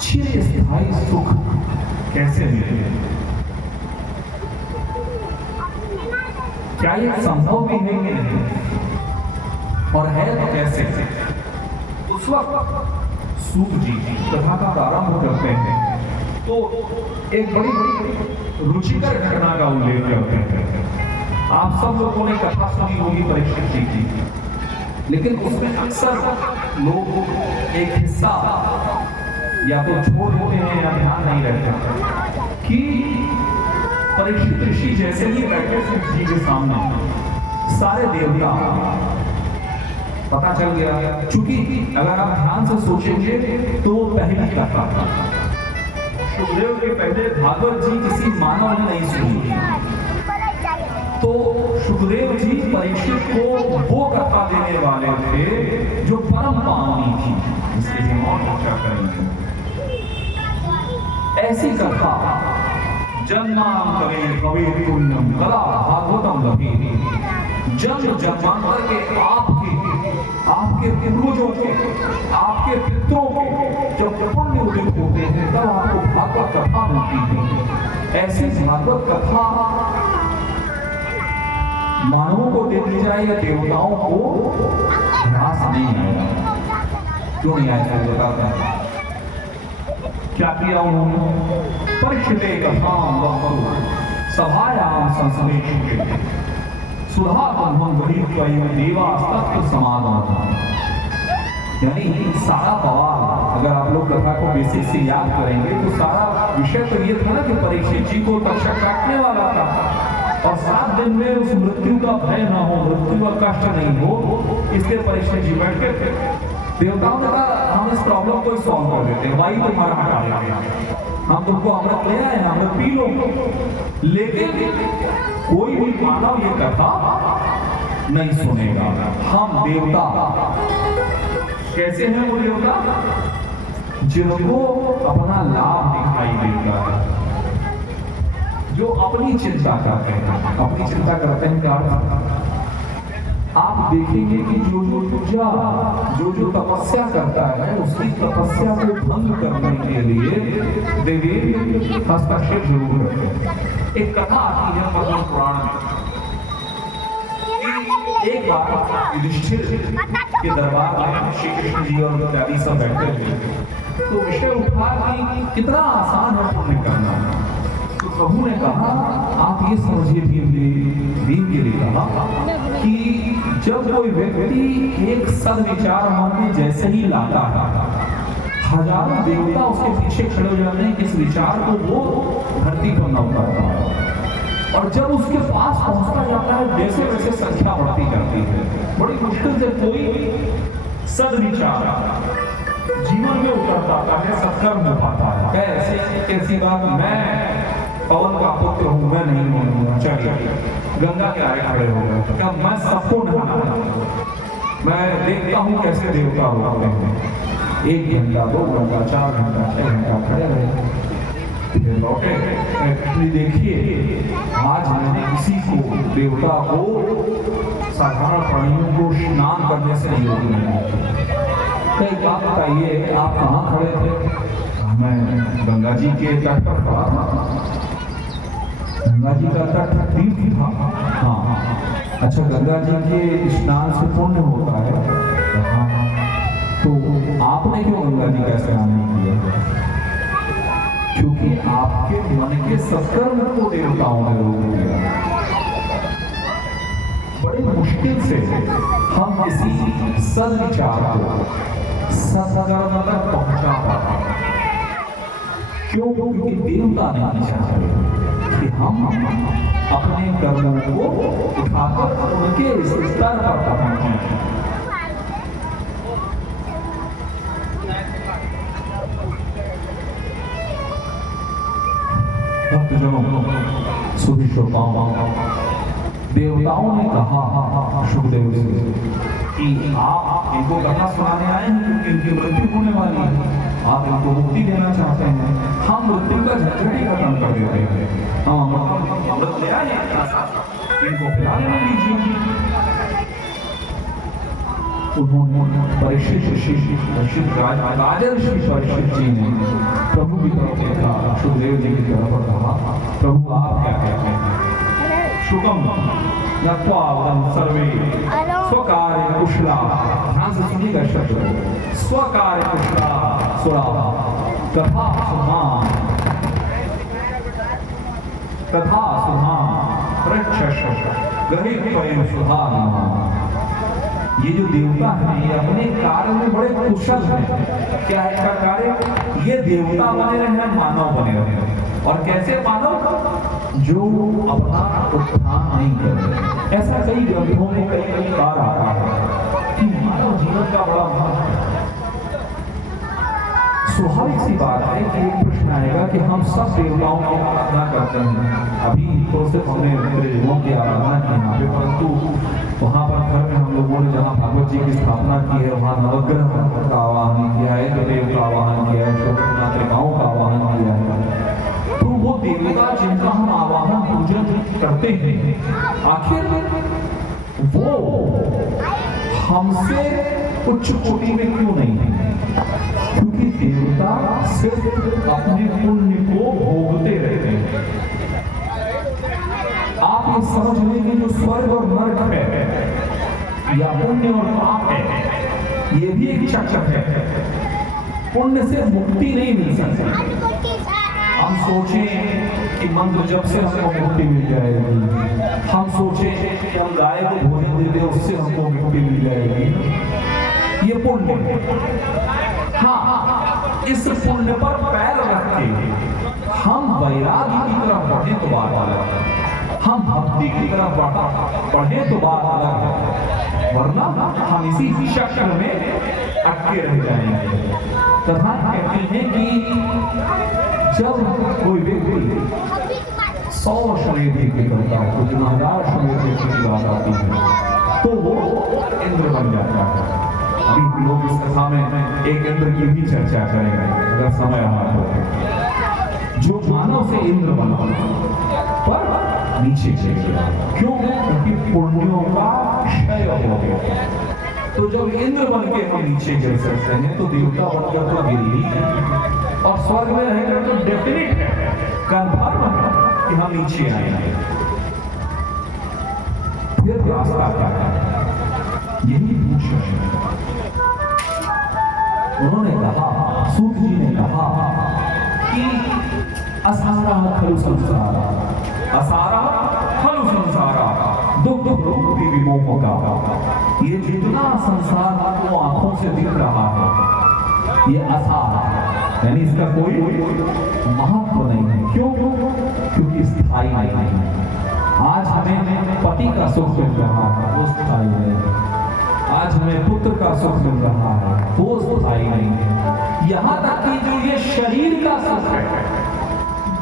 चिरस्थायी सुख कैसे मिले? क्या ये संभव भी है कि नहीं, और है तो कैसे? उस वक्त सूत जी कथा का प्रारंभ करते हैं तो एक बड़ी रुचिकर घटना का उल्लेख करते हैं। आप सब लोगों ने कथा सुनी होगी परीक्षित जी की, लेकिन उसमें अक्सर लोग एक हिस्सा या तो छोड़ देते हैं या ध्यान नहीं रहता कि परीक्षित ऋषि जैसे ही बैठे सूत जी के सामने सारे देवता, पता चल गया, चूंकि अगर आप ध्यान से सोचेंगे तो वो पहली कथा था। सुखदेव के पहले भागवत जी किसी मानव ने नहीं सुनी, तो सुखदेव जी परीक्षित को वो कथा देने वाले थे जो परम पावनी थी, जिसके हम और चर्चा करेंगे। ऐसी कथा जन्मांतरे भवेत् पुण्यम कदा भागवतम लभेत्। जन्म जन्मांतर के आपके पूर्वजों के, आपके पितरों के जब पुण्य उदित होते हैं तब आपको भागवत कथा मिलती है। ऐसी भागवत कथा मानवों को दे दी जाए या देवताओं को ह्रास नहीं आएगा। क्यों नहीं आएगा बताते हैं। क्या किया उन्होंने? परीक्षिते कथां वक्तुं सभायां संश्लेषिते सुधा ब्रह्मं गृहीत्वा देवास्तत्र समागमः। यानी सारा बवाल, अगर आप लोग कथा को बेसिक से याद करेंगे तो सारा विषय तो ये था ना कि परीक्षित जी को तक्षक काटने वाला था और 7 दिन में उस मृत्यु का भय ना हो, मृत्यु का कष्ट नहीं हो, इसलिए परीक्षित जी बैठ गए थे। देवताओं ने कहा हम इस प्रॉब्लम को सॉल्व कर देते हैं, भाई तुम्हारा हटा देंगे, हम तुमको अमृत ले आए, अमृत पी लो। लेकिन कोई भी मानव ये कथा नहीं सुनेगा। हम देवता कैसे हैं? वो देवता जिनको अपना लाभ दिखाई देता है, जो अपनी चिंता करते हैं। अपनी चिंता करते हैं क्या? आप देखेंगे कि जो पूजा, जो तपस्या करता है उसकी तपस्या को भंग करने के लिए देवी हस्तक्षेप जरूर करते हैं। एक कथा आती है पद्म पुराण में। एक बार युधिष्ठिर के दरबार में श्री कृष्ण जी और इत्यादि सब बैठे थे, तो विषय उठा कि कितना आसान है पुण्य करना। तो प्रभु ने कहा आप ये समझिए भीम के लिए कहा कि जब कोई व्यक्ति एक सद्विचार मन में जैसे ही लाता है, हजारों देवता उसके पीछे खड़े हो जाते हैं कि इस विचार को वो धरती पर न उतारता है, और जब उसके पास पहुंचता जाता है जैसे वैसे संख्या बढ़ती जाती है। बड़ी मुश्किल से कोई सद्विचार जीवन में उतर आता है, सत्कर्म हो पाता है। कैसी बात, मैं पवन का पुत्र हूँ, मैं नहीं मानूंगा, चलिए गंगा के आगे खड़े हो गए, क्या मैं सबको नहाना, मैं देखता हूँ कैसे देवता होते हैं। 1 घंटा 2 घंटा 4 घंटा 6 घंटा खड़े रहे, फिर लौटे। देखिए आज मैंने किसी को, देवता को, साधारण प्राणियों को स्नान करने से नहीं रोकना। एक बात बताइए, आप कहाँ खड़े थे? मैं गंगा जी के तट पर खड़ा था। गंगा जी का तट तीर्थ था। हाँ, अच्छा, गंगा जी के स्नान से पुण्य होता है। हाँ, तो आपने क्यों गंगा जी का स्नान नहीं किया? क्योंकि आपके मन के सत्कर्म को देवताओं ने रोक दिया। बड़े मुश्किल से हम किसी सद्विचार को, सत्कर्म तक पहुंचा पाते हैं। क्यों? क्योंकि देवता नहीं चाहते कि हम अपने कर्मों को उठाकर उनके स्तर पर पहुंचे। भक्तजनों, सुधी श्रोताओं, देवताओं ने कहा सुखदेव से कि आप इनको कथा सुनाने आए हैं क्योंकि इनकी मृत्यु होने वाली है, आप इनको मुक्ति देना चाहते हैं, हम मृत्यु का झंझट ही खत्म कर देते हैं, हम अमृत ले आए, इनको पिला लेने दीजिए। उन्होंने परीक्षित ऋषि, राजर्षि परीक्षित जी ने प्रभु की तरफ देखा, सुखदेव जी की तरफ कहा, प्रभु आप क्या कहते हैं? शुकम नत्वा वदं सर्वे स्वकार्य कुशला। ध्यान से सुनिएगा शब्द को, स्वकार्य कुशला सुरा कथा सुना कथा सुना प्रक्षश गहित सुधारना। ये जो देवता है ये अपने कार्य में बड़े कुशल हैं। क्या है इसका कार्य? ये देवता बने रहे हैं, मानव बने रहे। और कैसे मानव? जो अपना उत्थान नहीं करे। ऐसा कई ग्रंथों में कई बार आता है कि मानव जीवन का बड़ा महत्व है। स्वाभाविक सी बात है कि एक प्रश्न आएगा कि हम सब देवताओं की आराधना करते हैं। अभी तो सिर्फ हमने देवों की आराधना की यहाँ पे, परंतु वहाँ पर घर में हम लोगों ने जहाँ भागवत जी की स्थापना की है वहाँ नवग्रह का आवाहन किया है, देव का आवाहन किया है, मातृकाओं का आवाहन किया है। तो वो देवता जिनका हम आवाहन पूजन करते हैं, आखिर वो हमसे उच्च कोटि में क्यों नहीं है? क्योंकि देवता सिर्फ अपने पुण्य को भोगते रहते हैं। आप ये समझ लें कि जो स्वर्ग और नरक है या पुण्य और पाप है, ये भी एक चक्र है। पुण्य से मुक्ति नहीं मिल सकती। हम सोचें कि मंत्र जब से हमको मुक्ति मिल जाएगी, हम सोचें कि हम गाय को भोजन दे दें उससे हमको मुक्ति मिल जाएगी, ये पुण्य है। हाँ, इस पुण्य पर पैर रख के हम वैराग्य की तरफ बढ़े तो बात अलग है, हम भक्ति की तरफ बढ़े तो बात अलग है, वरना हम इसी चक्र में अटके रह जाएंगे। तथा कहते हैं कि जब कोई व्यक्ति 100 अश्वमेध यज्ञ करता है तो 1000 अश्वमेध यज्ञ की बात आती है तो वो इंद्र बन जाता है। अभी लोग इस कथा में एक इंद्र की भी चर्चा करेंगे अगर समय रहा तो। जो मानव से इंद्र बना पर नीचे चले गया, क्यों? क्योंकि पुण्यों का क्षय हो गया। तो जब इंद्र बन के हम नीचे गिर सकते हैं तो देवता बनकर तो गिर ही है, और स्वर्ग में रहकर तो डेफिनेट है, कंफर्म है कि हम नीचे आएंगे। फिर रास्ता क्या है? यही पूछा। उन्होंने कहा, सूत जी ने कहा कि असारा खलु संसारा, असारा खलु संसारा, दुख रूपी विमोह का। ये जितना संसार आपको आंखों से दिख रहा है ये असार है, यानी इसका कोई महत्व नहीं है। क्यों? क्योंकि स्थायी नहीं है। आज हमें पति का सुख मिल रहा है, वो स्थायी नहीं है। आज हमें पुत्र का सुख मिल रहा है, वो स्थायी नहीं है। यहाँ तक कि जो ये शरीर का सुख है,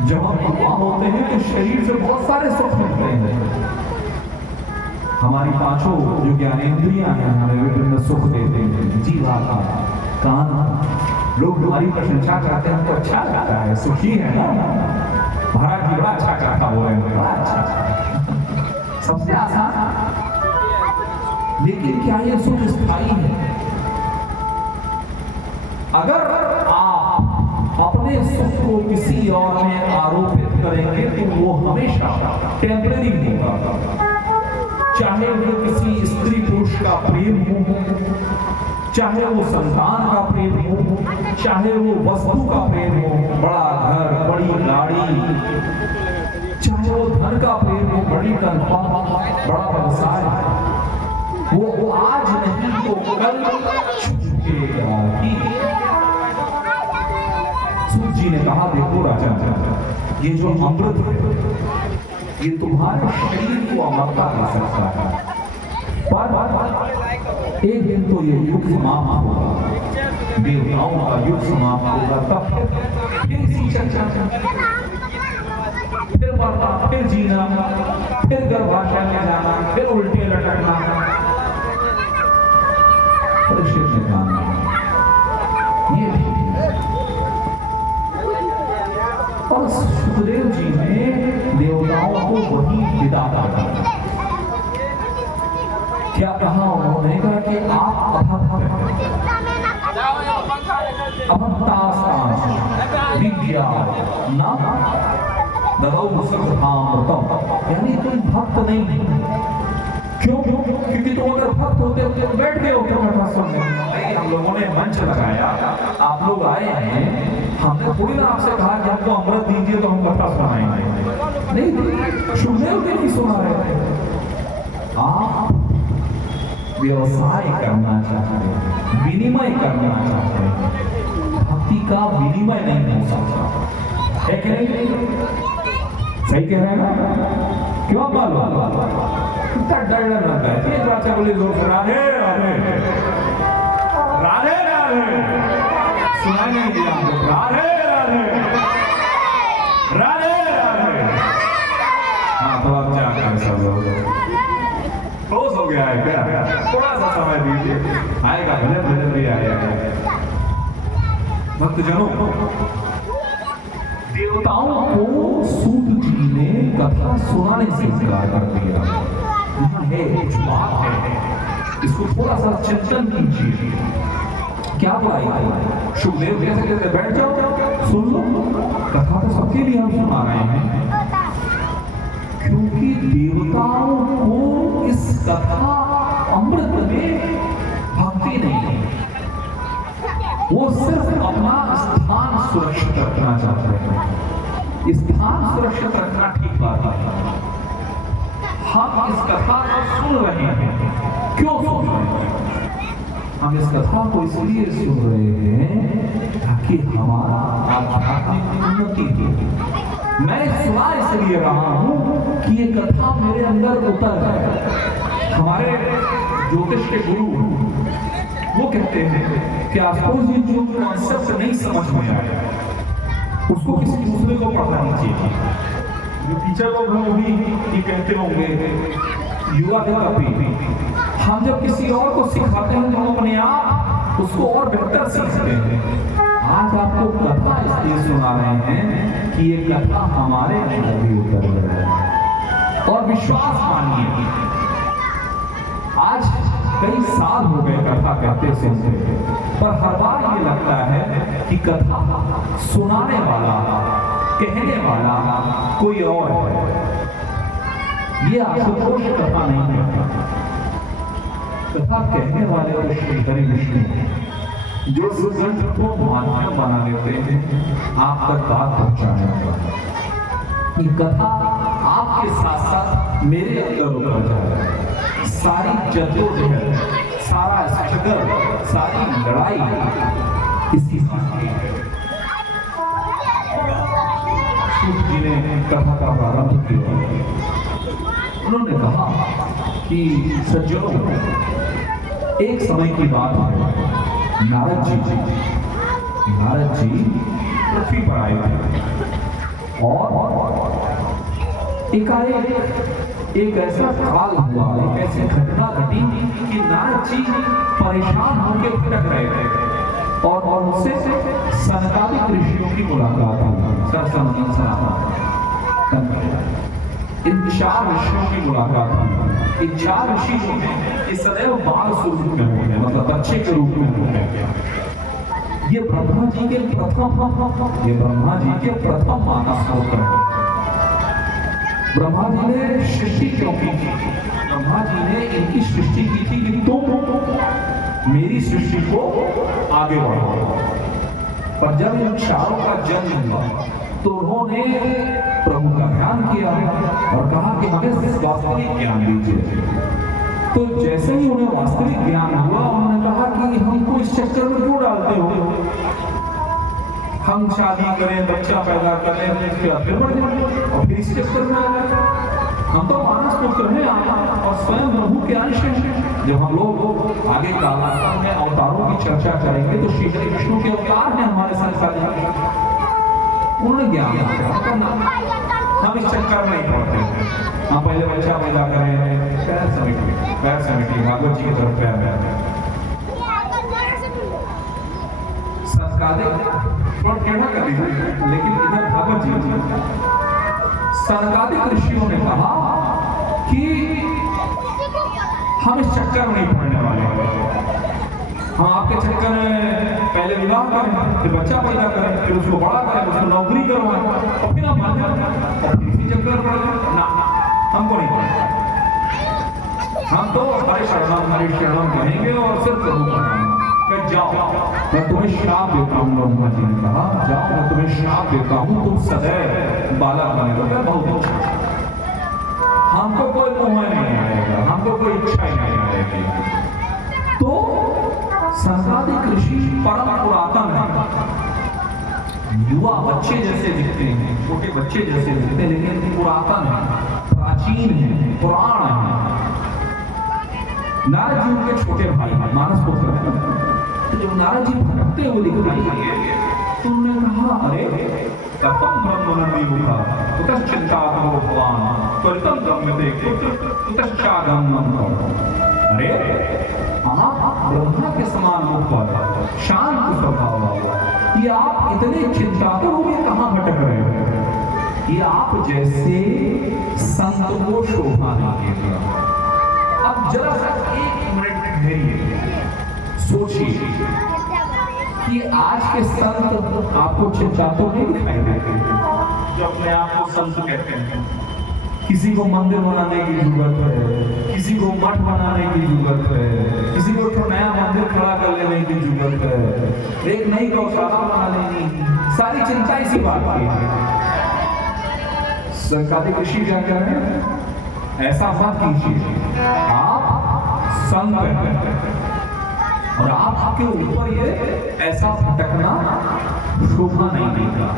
जब हम युवा होते हैं तो शरीर से बहुत सारे सुख मिलते हैं। हमारी पांचों जो ज्ञानेंद्रियां हैं हमें विभिन्न सुख देते हैं। जीवा का कान, लोग हमारी प्रशंसा करते हैं, हमको अच्छा लगता है, सुखी है ना, महाराज जी बड़ा अच्छा कथा बोले, बड़ा अच्छा। सबसे आसान, लेकिन क्या ये सुख स्थायी है? अगर आप अपने सुख को किसी और में आरोपित करेंगे तो वो हमेशा टेम्परेरी होगा। चाहे वो किसी स्त्री पुरुष का प्रेम हो, चाहे वो संतान का प्रेम हो, चाहे वो वस्तु का प्रेम हो, बड़ा घर, बड़ी गाड़ी, चाहे वो धन का प्रेम हो, बड़ी तनख्वाह, बड़ा व्यवसाय, वो आज नहीं तो कल छूटेगा ही। सूत जी ने कहा, देखो राजा, ये जो अमृत है ये तुम्हारे शरीर को अमरता दे सकता है, पर एक दिन तो ये युग समाप्त होगा, देवताओं का युग समाप्त होगा, तब फिर इसी चर्चा, फिर मरना, फिर जीना, फिर गर्भाशय में जाना, फिर उल्टे लटकना, परीक्षित ने कहा ये ठीक है। और सुखदेव जी ने देवताओं को वही विदा करा। क्या कहा उन्होंने? कहा कि आप अभक्तास्तांश विद्या न ददौ सत्संगामृतम, यानी तुम भक्त नहीं। क्यों? क्योंकि तुम अगर भक्त होते होते तो बैठ गए होते कथा सुनने। नहीं, हम लोगों ने मंच लगाया, आप लोग आए हैं, हमने थोड़ी ना आपसे कहा कि हमको अमृत दीजिए तो हम कथा सुनाएंगे। नहीं, सुखदेव जी नहीं सुना रहे थे। आप व्यवसाय करना चाहते हैं, विनिमय करना चाहते हैं। भक्ति का विनिमय नहीं हो सकता है कि नहीं? सही कह रहे हैं ना? क्यों मालूम? कितना डर लगता है। एक बात बोले लोग राधे राधे राधे राधे, सुनाई नहीं दिया हमको। राधे राधे राधे राधे। हाँ, तो आप क्या कर सब लोग क्लोज हो गया है क्या? थोड़ा सा समय दीजिए, आएगा, भजन भजन भी आएगा। भक्तजनों, देवताओं को सूत जी ने कथा सुनाने से इनकार कर दिया। यहाँ है कुछ बात है, इसको थोड़ा सा चिंतन कीजिए। क्या बुराई? सुखदेव कैसे कहते बैठ जाओ सुन लो, कथा तो सबके लिए हम सुना रहे हैं, क्योंकि देवताओं को इस कथा अमृत में भक्ति नहीं है। वो सिर्फ अपना स्थान सुरक्षित रखना चाहते हैं। स्थान सुरक्षित रखना ठीक बात है। हम इस कथा को सुन रहे हैं, क्यों सुन रहे हैं? हम इस कथा को इसलिए सुन रहे हैं ताकि हमारा आध्यात्मिक उन्नति हो। मैं सुना इसलिए रहा हूं कि ये कथा मेरे अंदर उतर है। हमारे ज्योतिष के गुरु वो कहते हैं कि आपको जो कॉन्सेप्ट नहीं समझ में आया उसको किसी दूसरे को पढ़ना चाहिए। जो टीचर लोग हैं वो भी ये कहते होंगे, युवा कभी हम जब किसी और को सिखाते हैं तो हम अपने आप उसको और बेहतर सीखते हैं। आज आपको कथा इसलिए सुना रहे हैं कि ये कथा हमारे अंदर भी उतर है। और विश्वास मानिए, आज कई साल हो गए कथा कहते सुनते, पर हर बार ये लगता है कि कथा सुनाने वाला, कहने वाला कोई और है। ये आशुतोष कथा नहीं कहता। कथा कहने वाले तो श्री हरि विष्णु हैं, जो सुगंध को माध्यम बना लेते हैं आप तक बात पहुंचाने का। ये कथा आपके साथ साथ मेरे अंदर उतर जाए। सारी जद्दोजहद, सारा स्ट्रगल, सारी लड़ाई इसकी सूत जी ने कथा का प्रारंभ किया। उन्होंने कहा कि सज्जनों, एक समय की बात है, नारद जी पृथ्वी पर आए थे और एकाएक एक ऐसा काल हुआ, एक ऐसी घटना घटी कि नारद जी परेशान होकर भटक रहे थे और उनसे सनकादिक ऋषियों की मुलाकात हुई। इन 4 ऋषियों की मुलाकात हुई। इन 4 ऋषि जो हैं ये सदैव बाल स्वरूप में होते हैं, मतलब बच्चे के रूप में होते हैं। ये ब्रह्मा जी के प्रथम मानस पुत्र हैं। ब्रह्मा जी ने सृष्टि क्यों की थी? ब्रह्मा जी ने इनकी सृष्टि की थी कि तुम मेरी सृष्टि को आगे बढ़ाओ। पर जब इन 4 का जन्म हुआ तो उन्होंने प्रभु का ध्यान किया और कहा कि हमें वास्तविक ज्ञान दीजिए। तो जैसे ही उन्हें वास्तविक ज्ञान हुआ, उन्होंने कहा कि हमको इस चक्कर में क्यों डालते हो? हम शादी करें, बच्चा पैदा करें, फिर बढ़ जाए और फिर इस चक्कर में हम तो मानस पुत्र हैं और स्वयं प्रभु के अंश हैं। जब हम लोग आगे कालांतर में अवतारों की चर्चा करेंगे तो श्री हरि विष्णु के अवतार हैं हमारे संसार में। उन्होंने ज्ञान करना, हम इस चक्कर में नहीं पड़ते। हम पहले बच्चा पैदा करें, पैर समिति भागवत जी की तरफ पैर कहना कर दीजिए, लेकिन इधर भागवत जी सनकादिक ऋषियों ने कहा कि हम इस चक्कर में नहीं पड़ने वाले। हाँ, आपके चक्कर में पहले विवाह करें, फिर बच्चा पैदा करें, फिर उसको बड़ा करें, उसको नौकरी करवाएं और फिर हम मान जाए और फिर इसी चक्कर पड़ जाए ना, हमको नहीं पड़ेगा। हम तो हरे शरणम कहेंगे और सिर्फ प्रभु का नाम कि जाओ, मैं तुम्हें श्राप देता हूँ। ब्रह्मा जी ने कहा, जाओ मैं तुम्हें श्राप देता हूँ, तुम सदैव बालक बने रहोगे। बहुत अच्छा, हमको कोई मोह नहीं आएगा, हमको कोई इच्छा ही नहीं आएगी। तो संसारिक ऋषि परम पुरातन है, युवा बच्चे जैसे दिखते हैं, छोटे बच्चे जैसे दिखते हैं, लेकिन पुरातन है, प्राचीन है, पुराण है। नारद जी उनके छोटे भाई मानस पुत्र हैं। तो जब नारद जी भटकते हुए दिखाई दिए तो उन्होंने कहा, अरे कथम ब्रह्मनंदी हुआ कुतश्चिन्तात्मो भवान त्वरितं गम्यते कुतश्चागमनं। अरे आप ब्रह्मा के समान मुख पर शांत स्वभाव वाला, ये आप इतने चिंतातुर हुए कहाँ भटक रहे हो? ये आप जैसे संत को शोभा नहीं देगा। अब जरा सा एक मिनट ठहरिए, सोचिए कि आज के संत आपको चिंतातुर नहीं दिखाई देते जो अपने आप को संत कहते हैं। किसी को मंदिर बनाने की जरूरत है, किसी को मठ बनाने की जरूरत है, किसी को तो नया मंदिर खड़ा कर लेने की जरूरत है, एक नई गौशाला बना लेनी, सारी चिंता इसी बात की है। सरकारी कृषि क्या कह रहे हैं? ऐसा मत कीजिए, आप संत हैं और आपके ऊपर ये ऐसा भटकना शोभा नहीं देगा।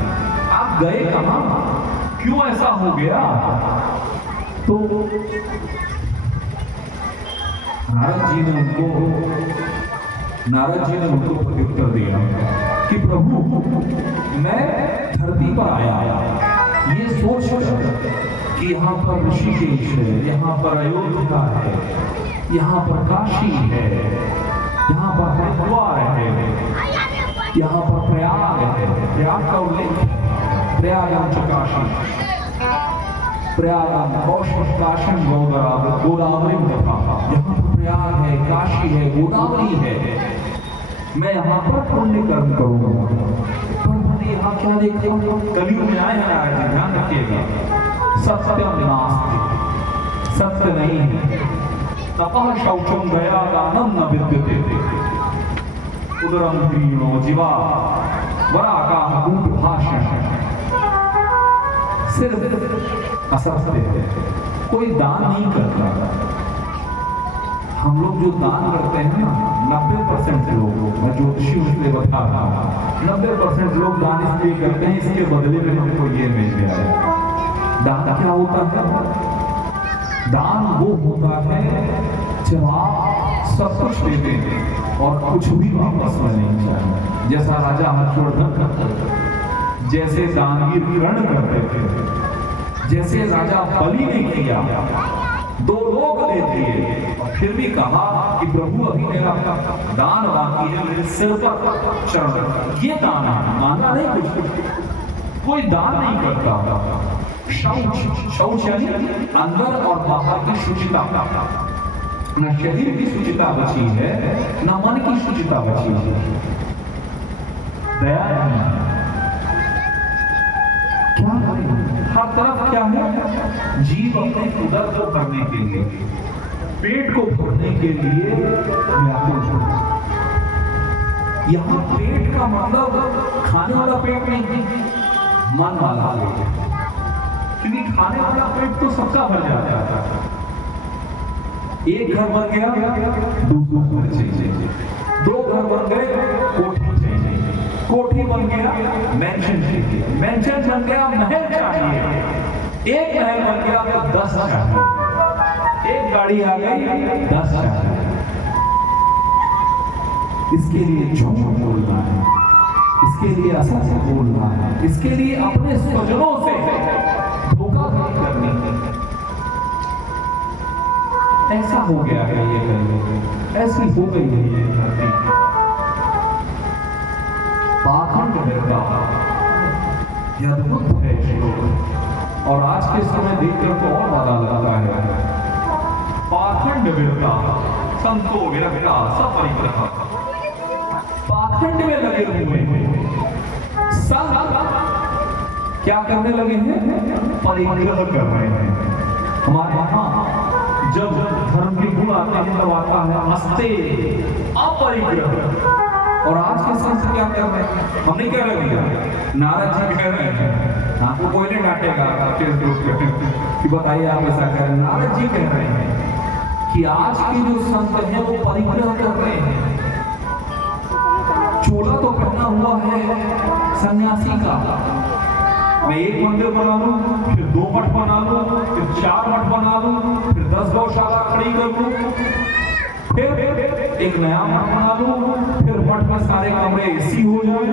आप गए कहाँ, क्यों ऐसा हो गया? तो नारद जी ने उनको प्रत्युत्तर दिया कि प्रभु, मैं धरती पर आया ये सोचकर कि यहाँ पर ऋषिकेश है, यहाँ पर अयोध्या है, यहाँ पर काशी है, यहाँ पर हरिद्वार है, यहाँ पर प्रयाग है। प्रयाग का उल्लेख, प्रयागम च काशी, प्रयागम काशी गोदावरी तथा, यहाँ पर प्रयाग है, काशी है, गोदावरी है। मैं यहाँ पर पुण्य कर्म करूंगा। पर मैंने यहाँ क्या देखा? कलयुग में आए हैं, ध्यान रखिएगा, सत्यम नास्ति, सत्य नहीं है। तपः शौचम दयादानं न विद्यते, उदरम ह्रीणो जीवा वराकाः कूट भाषण। सिर्फ असत्य है, कोई दान नहीं करता। हम लोग जो दान करते हैं ना, 90% लोग, मैं ज्योतिषी इसलिए बता रहा हूँ, 90% लोग दान इसलिए करते हैं इसके बदले में हमको ये मिल गया है। दान क्या होता है? दान वो होता है जब आप सब कुछ देते हैं और कुछ भी वापस में नहीं चाहिए। जैसा राजा हर्षवर्धन करते थे, जैसे दानवीर कर्ण करते थे, जैसे राजा बलि ने किया, 2 लोग दे दिए और फिर भी कहा कि प्रभु अभी मेरा दान बाकी है, मेरे सिर पर चढ़ रखा। ये दान है, मांगा नहीं कुछ, कोई दान नहीं करता। शौच यानी अंदर और बाहर की शुचिता, न शरीर की शुचिता बची है, न मन की शुचिता बची है। दया नहीं, क्या हर तरफ क्या है? जीव अपने उदर को भरने के लिए, पेट को भरने के लिए व्याकुल है। यहाँ पेट का मतलब खाने वाला पेट नहीं, मन वाला पेट, क्योंकि खाने वाला पेट तो सबका भर जाता है। एक घर बन गया, दूसरा घर चाहिए, 2 घर बन गए, कोठी चाहिए, कोठी बन गया, मैंशन चाहिए, मैंशन बन गया, महल चाहिए, एक महल बन गया तो 10 चाहिए, एक गाड़ी आ गई 10 चाहिए। इसके लिए झूठ बोलना है, इसके लिए असत्य बोलना है, इसके लिए अपने स्वजनों से धोखाधड़ी करनी है। ऐसा हो गया है ये कलयुग, ऐसी हो गई है ये धरती। पाखंड विरता, यह अद्भुत है श्लोक, और आज के समय देखकर तो और ज्यादा लगता है। पाखंड विरता संतो विरक्ता सपरिग्रह, पाखंड में लगे हुए हैं। संत क्या करने लगे हैं? परिग्रह कर रहे हैं। हमारे यहाँ जब धर्म के गुण आते हैं तब आता है अस्ते अपरिग्रह। और आज के संत क्या कर रहे हैं? हम नहीं कह रहे भैया, नारद जी कह रहे हैं। आपको कोई नहीं डांटेगा फेसबुक पे कि बताइए आप ऐसा कह रहे हैं। नारद जी कह रहे हैं कि आज के जो संत हैं वो परिग्रह कर रहे हैं। चोला तो पहना हुआ है सन्यासी का, मैं एक मंदिर बना लूं, फिर 2 मठ बना लूं, फिर 4 मठ बना लूं, फिर 10 गौशाला खड़ी कर लूं, फिर एक नया मठ बना लूं, फिर मठ में सारे कमरे एसी हो जाए।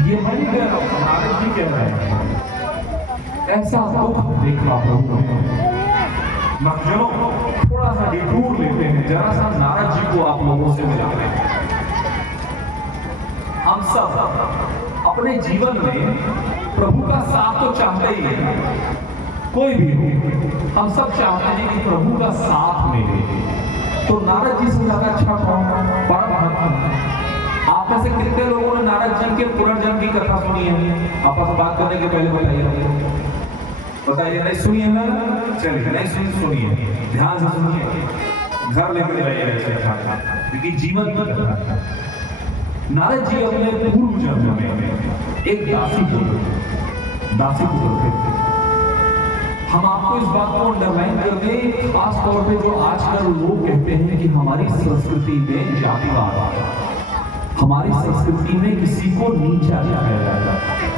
ये मैं कह रहा हूं, नारद जी कह रहे हैं। ऐसा दुख देखा प्रभु ने। चलो थोड़ा सा डिटूर लेते हैं, जरा सा नारद जी को आप लोगों से मिलाते हैं। हम सब अपने जीवन में प्रभु का साथ तो चाहते ही हैं, कोई भी हो, हम सब चाहते हैं कि प्रभु का साथ मिले। तो नारद जी से ज्यादा अच्छा कौन? बड़ा भक्त। आप में से कितने लोगों ने नारद जी के पुनर्जन्म की कथा सुनी है? आपस में बात करने के पहले बताइए, नहीं सुनिए ना? चलिए, नहीं सुनिए, ध्यान से सुनिए, घर लेकर जाइए, क्योंकि जीवन की कथा। नारद जी अपने पूर्व जन्म में एक दासी पुत्र थे। हम आपको इस बात को अंडरलाइन कर दें, खास तौर पे जो आजकल लोग कहते हैं कि हमारी संस्कृति में जातिवाद है, हमारी संस्कृति में किसी को नीचा दिखाया जाता है।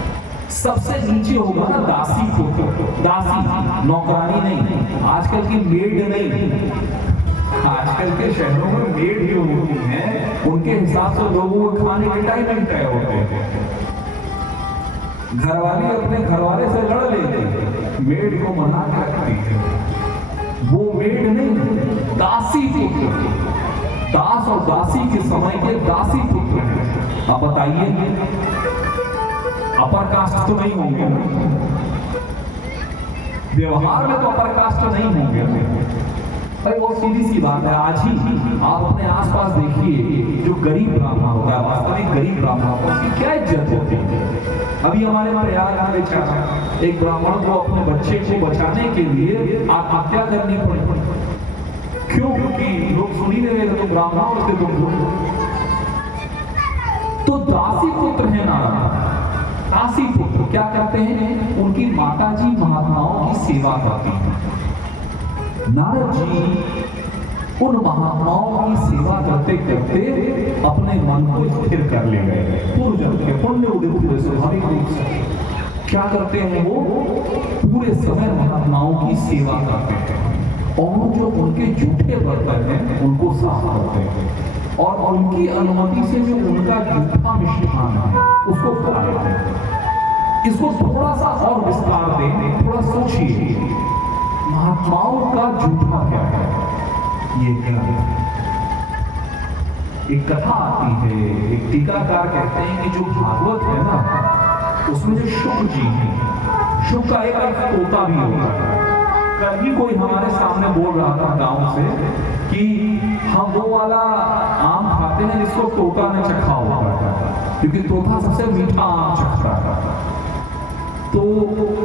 सबसे नीचे होगा ना दासी पुत्र, दासी, नौकरानी नहीं, आजकल की मेड नहीं। आजकल के शहरों में मेड जो होती हैं उनके हिसाब से लोगों को खाने के टाइमिंग तय होते हैं। घरवाली अपने घरवाले से लड़ लेती है, मेड को मना के रखती है। वो मेड नहीं, दासी पुत्र, दास और दासी के समय के दासी पुत्र हैं। आप बताइए, अपर कास्ट तो नहीं होंगे, व्यवहार में तो अपर कास्ट नहीं होंगे। अरे वो सीधी सी बात है। आज ही आप अपने आसपास देखिए, जो गरीब ब्राह्मण होता है, वास्तविक गरीब ब्राह्मण होता है, उसकी क्या इज्जत होती है। अभी हमारे प्रयाग में बेचारा एक ब्राह्मण को अपने बच्चे को बचाने के लिए आत्महत्या करनी पड़ी। क्यों? क्योंकि लोग सुन ही नहीं रहे, तो ब्राह्मण होते तो दासी पुत्र है नारद। दासी पुत्र क्या करते हैं? उनकी माता जी महात्माओं की सेवा करती हैं। नारद जी उन महात्माओं की सेवा करते करते अपने मन को स्थिर कर ले गए। पूर्व जन्म के पुण्य उदय पूरे स्वाभाविक रूप से क्या करते हैं? वो पूरे समय महात्माओं की सेवा करते हैं और जो उनके जूठे बर्तन हैं उनको साफ करते हैं और उनकी अनुमति से जो उनका जूठा मिष्ठान है उसको खा लेते हैं। इसको थोड़ा सा और विस्तार दें, थोड़ा सोचिए, महात्माओं का जूठा क्या है? ये क्या है? एक कथा आती है, एक टीकाकार कहते हैं कि जो भागवत है ना, उसमें जो शुक जी है, शुक का एक अर्थ तोता भी होता है। कभी कोई हमारे सामने बोल रहा था गांव से कि हम वो वाला आम खाते हैं जिसको तोता ने चखा होता है, क्योंकि तोता सबसे मीठा आम चखता है। तो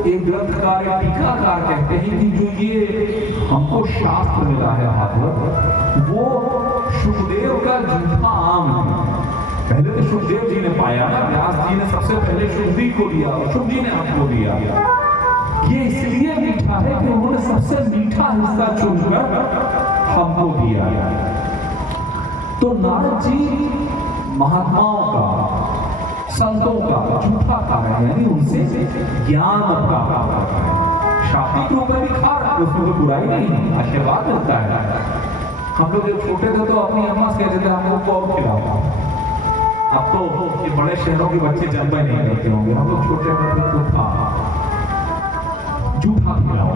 एक ग्रंथकार, एक टीकाकार कहते हैं कि जो ये हमको शास्त्र मिला है भागवत, वो सुखदेव का जूठा आम है। पहले तो सुखदेव जी ने पाया ना, व्यास जी ने सबसे पहले शुक जी को दिया और शुक जी ने हमको दिया। ये इसलिए मीठा है कि उन्होंने सबसे मीठा हिस्सा चुनकर हमको दिया। तो नारद जी महात्माओं का, संतों का जूठा खा रहे हैं, यानी उनसे ज्ञान प्राप्त कर रहे हैं। शाब्दिक रूप में भी खा रहे हैं, उसमें कोई बुराई नहीं है, आशीर्वाद मिलता है। हम लोग जब छोटे थे तो अपनी अम्मा से कहते थे हम लोग को और खिलाओ। अब तो ये बड़े शहरों के बच्चे जन्म नहीं करते होंगे, हम लोग छोटे थे तो था जूठा खिलाओ।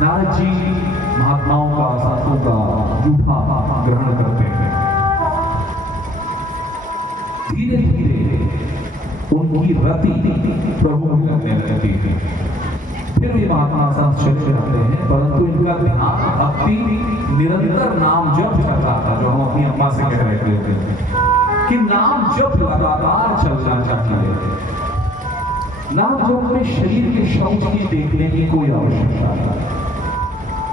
नारद जी महात्माओं का, संतों का जूठा ग्रहण करते हैं। धीरे धीरे उनकी रति प्रभु करने लगती है। फिर भी महात्मा संत चले जाते हैं, परंतु इनका ध्यान भक्ति निरंतर नाम जप कर रहा था। जो हम अपनी अम्मा से कह रहे थे कि नाम जप लगातार चलना चाहिए। नाम जप में शरीर के शौच की देखने की कोई आवश्यकता नहीं।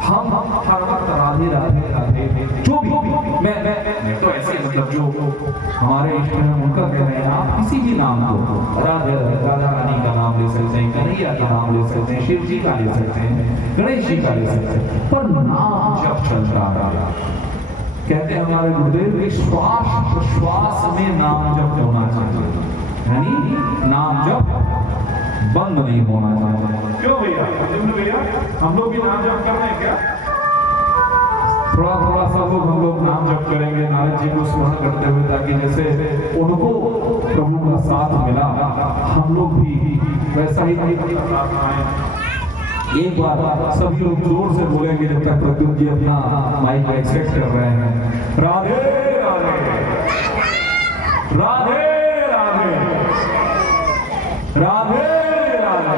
हम हर वक्त राधे राधे राधे जो भी मैं तो ऐसे मतलब जो हमारे इष्ट हैं उनका कह रहे हैं, आप किसी भी नाम को राधे राधा रानी का नाम ले सकते हैं, कन्हैया का नाम ले सकते हैं, शिव जी का ले सकते हैं, गणेश जी का ले सकते हैं, पर नाम जब चलता रहा। कहते हैं हमारे गुरुदेव कि श्वास प्रश्वास में नाम जप होना चाहिए, यानी नाम जप बंद नहीं होना चाहिए। क्यों भैया भैया हम लोग भी नाम जप कर रहे हैं क्या? थोड़ा थोड़ा सा हम लोग नाम जप करेंगे नारद जी को स्मरण करते हुए, ताकि जैसे उनको प्रभु का साथ मिला हम लोग भी वैसा ही साथ पाएं। एक बार सभी लोग जोर से बोलेंगे जब तक प्रद्युम्न जी अपना माइक एक्सेप्ट कर रहे हैं। राधे राधे राधे राधे राधे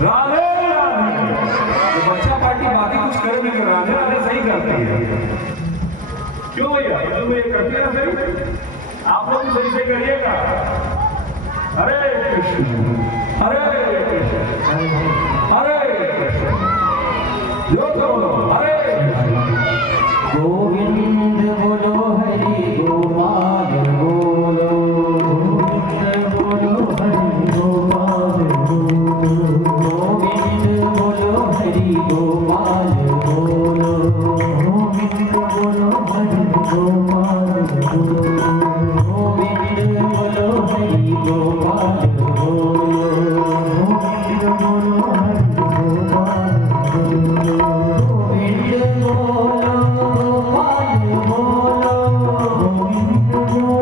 राधे राधे। तो बच्चा पार्टी बाकी कुछ करे नहीं, राधे राधे सही करती है। क्यों भैया तुम ये करते हैं सही? आप लोग भी सही से करिएगा। हरे कृष्ण हरे कृष्ण हरे कृष्ण, जो बोलो हरे गोविंद बोलो हरि गोपाल बोलो, गोविंद बोलो हरि गोपाल बोलो, गोविंद बोलो हरि गोपाल बोलो, गोविंद बोलो हरि गोपाल बोलो, गोविंद बोलो हरि गोपाल बोलो, गोविंद बोलो हरि गोपाल बोलो, गोविंद बोलो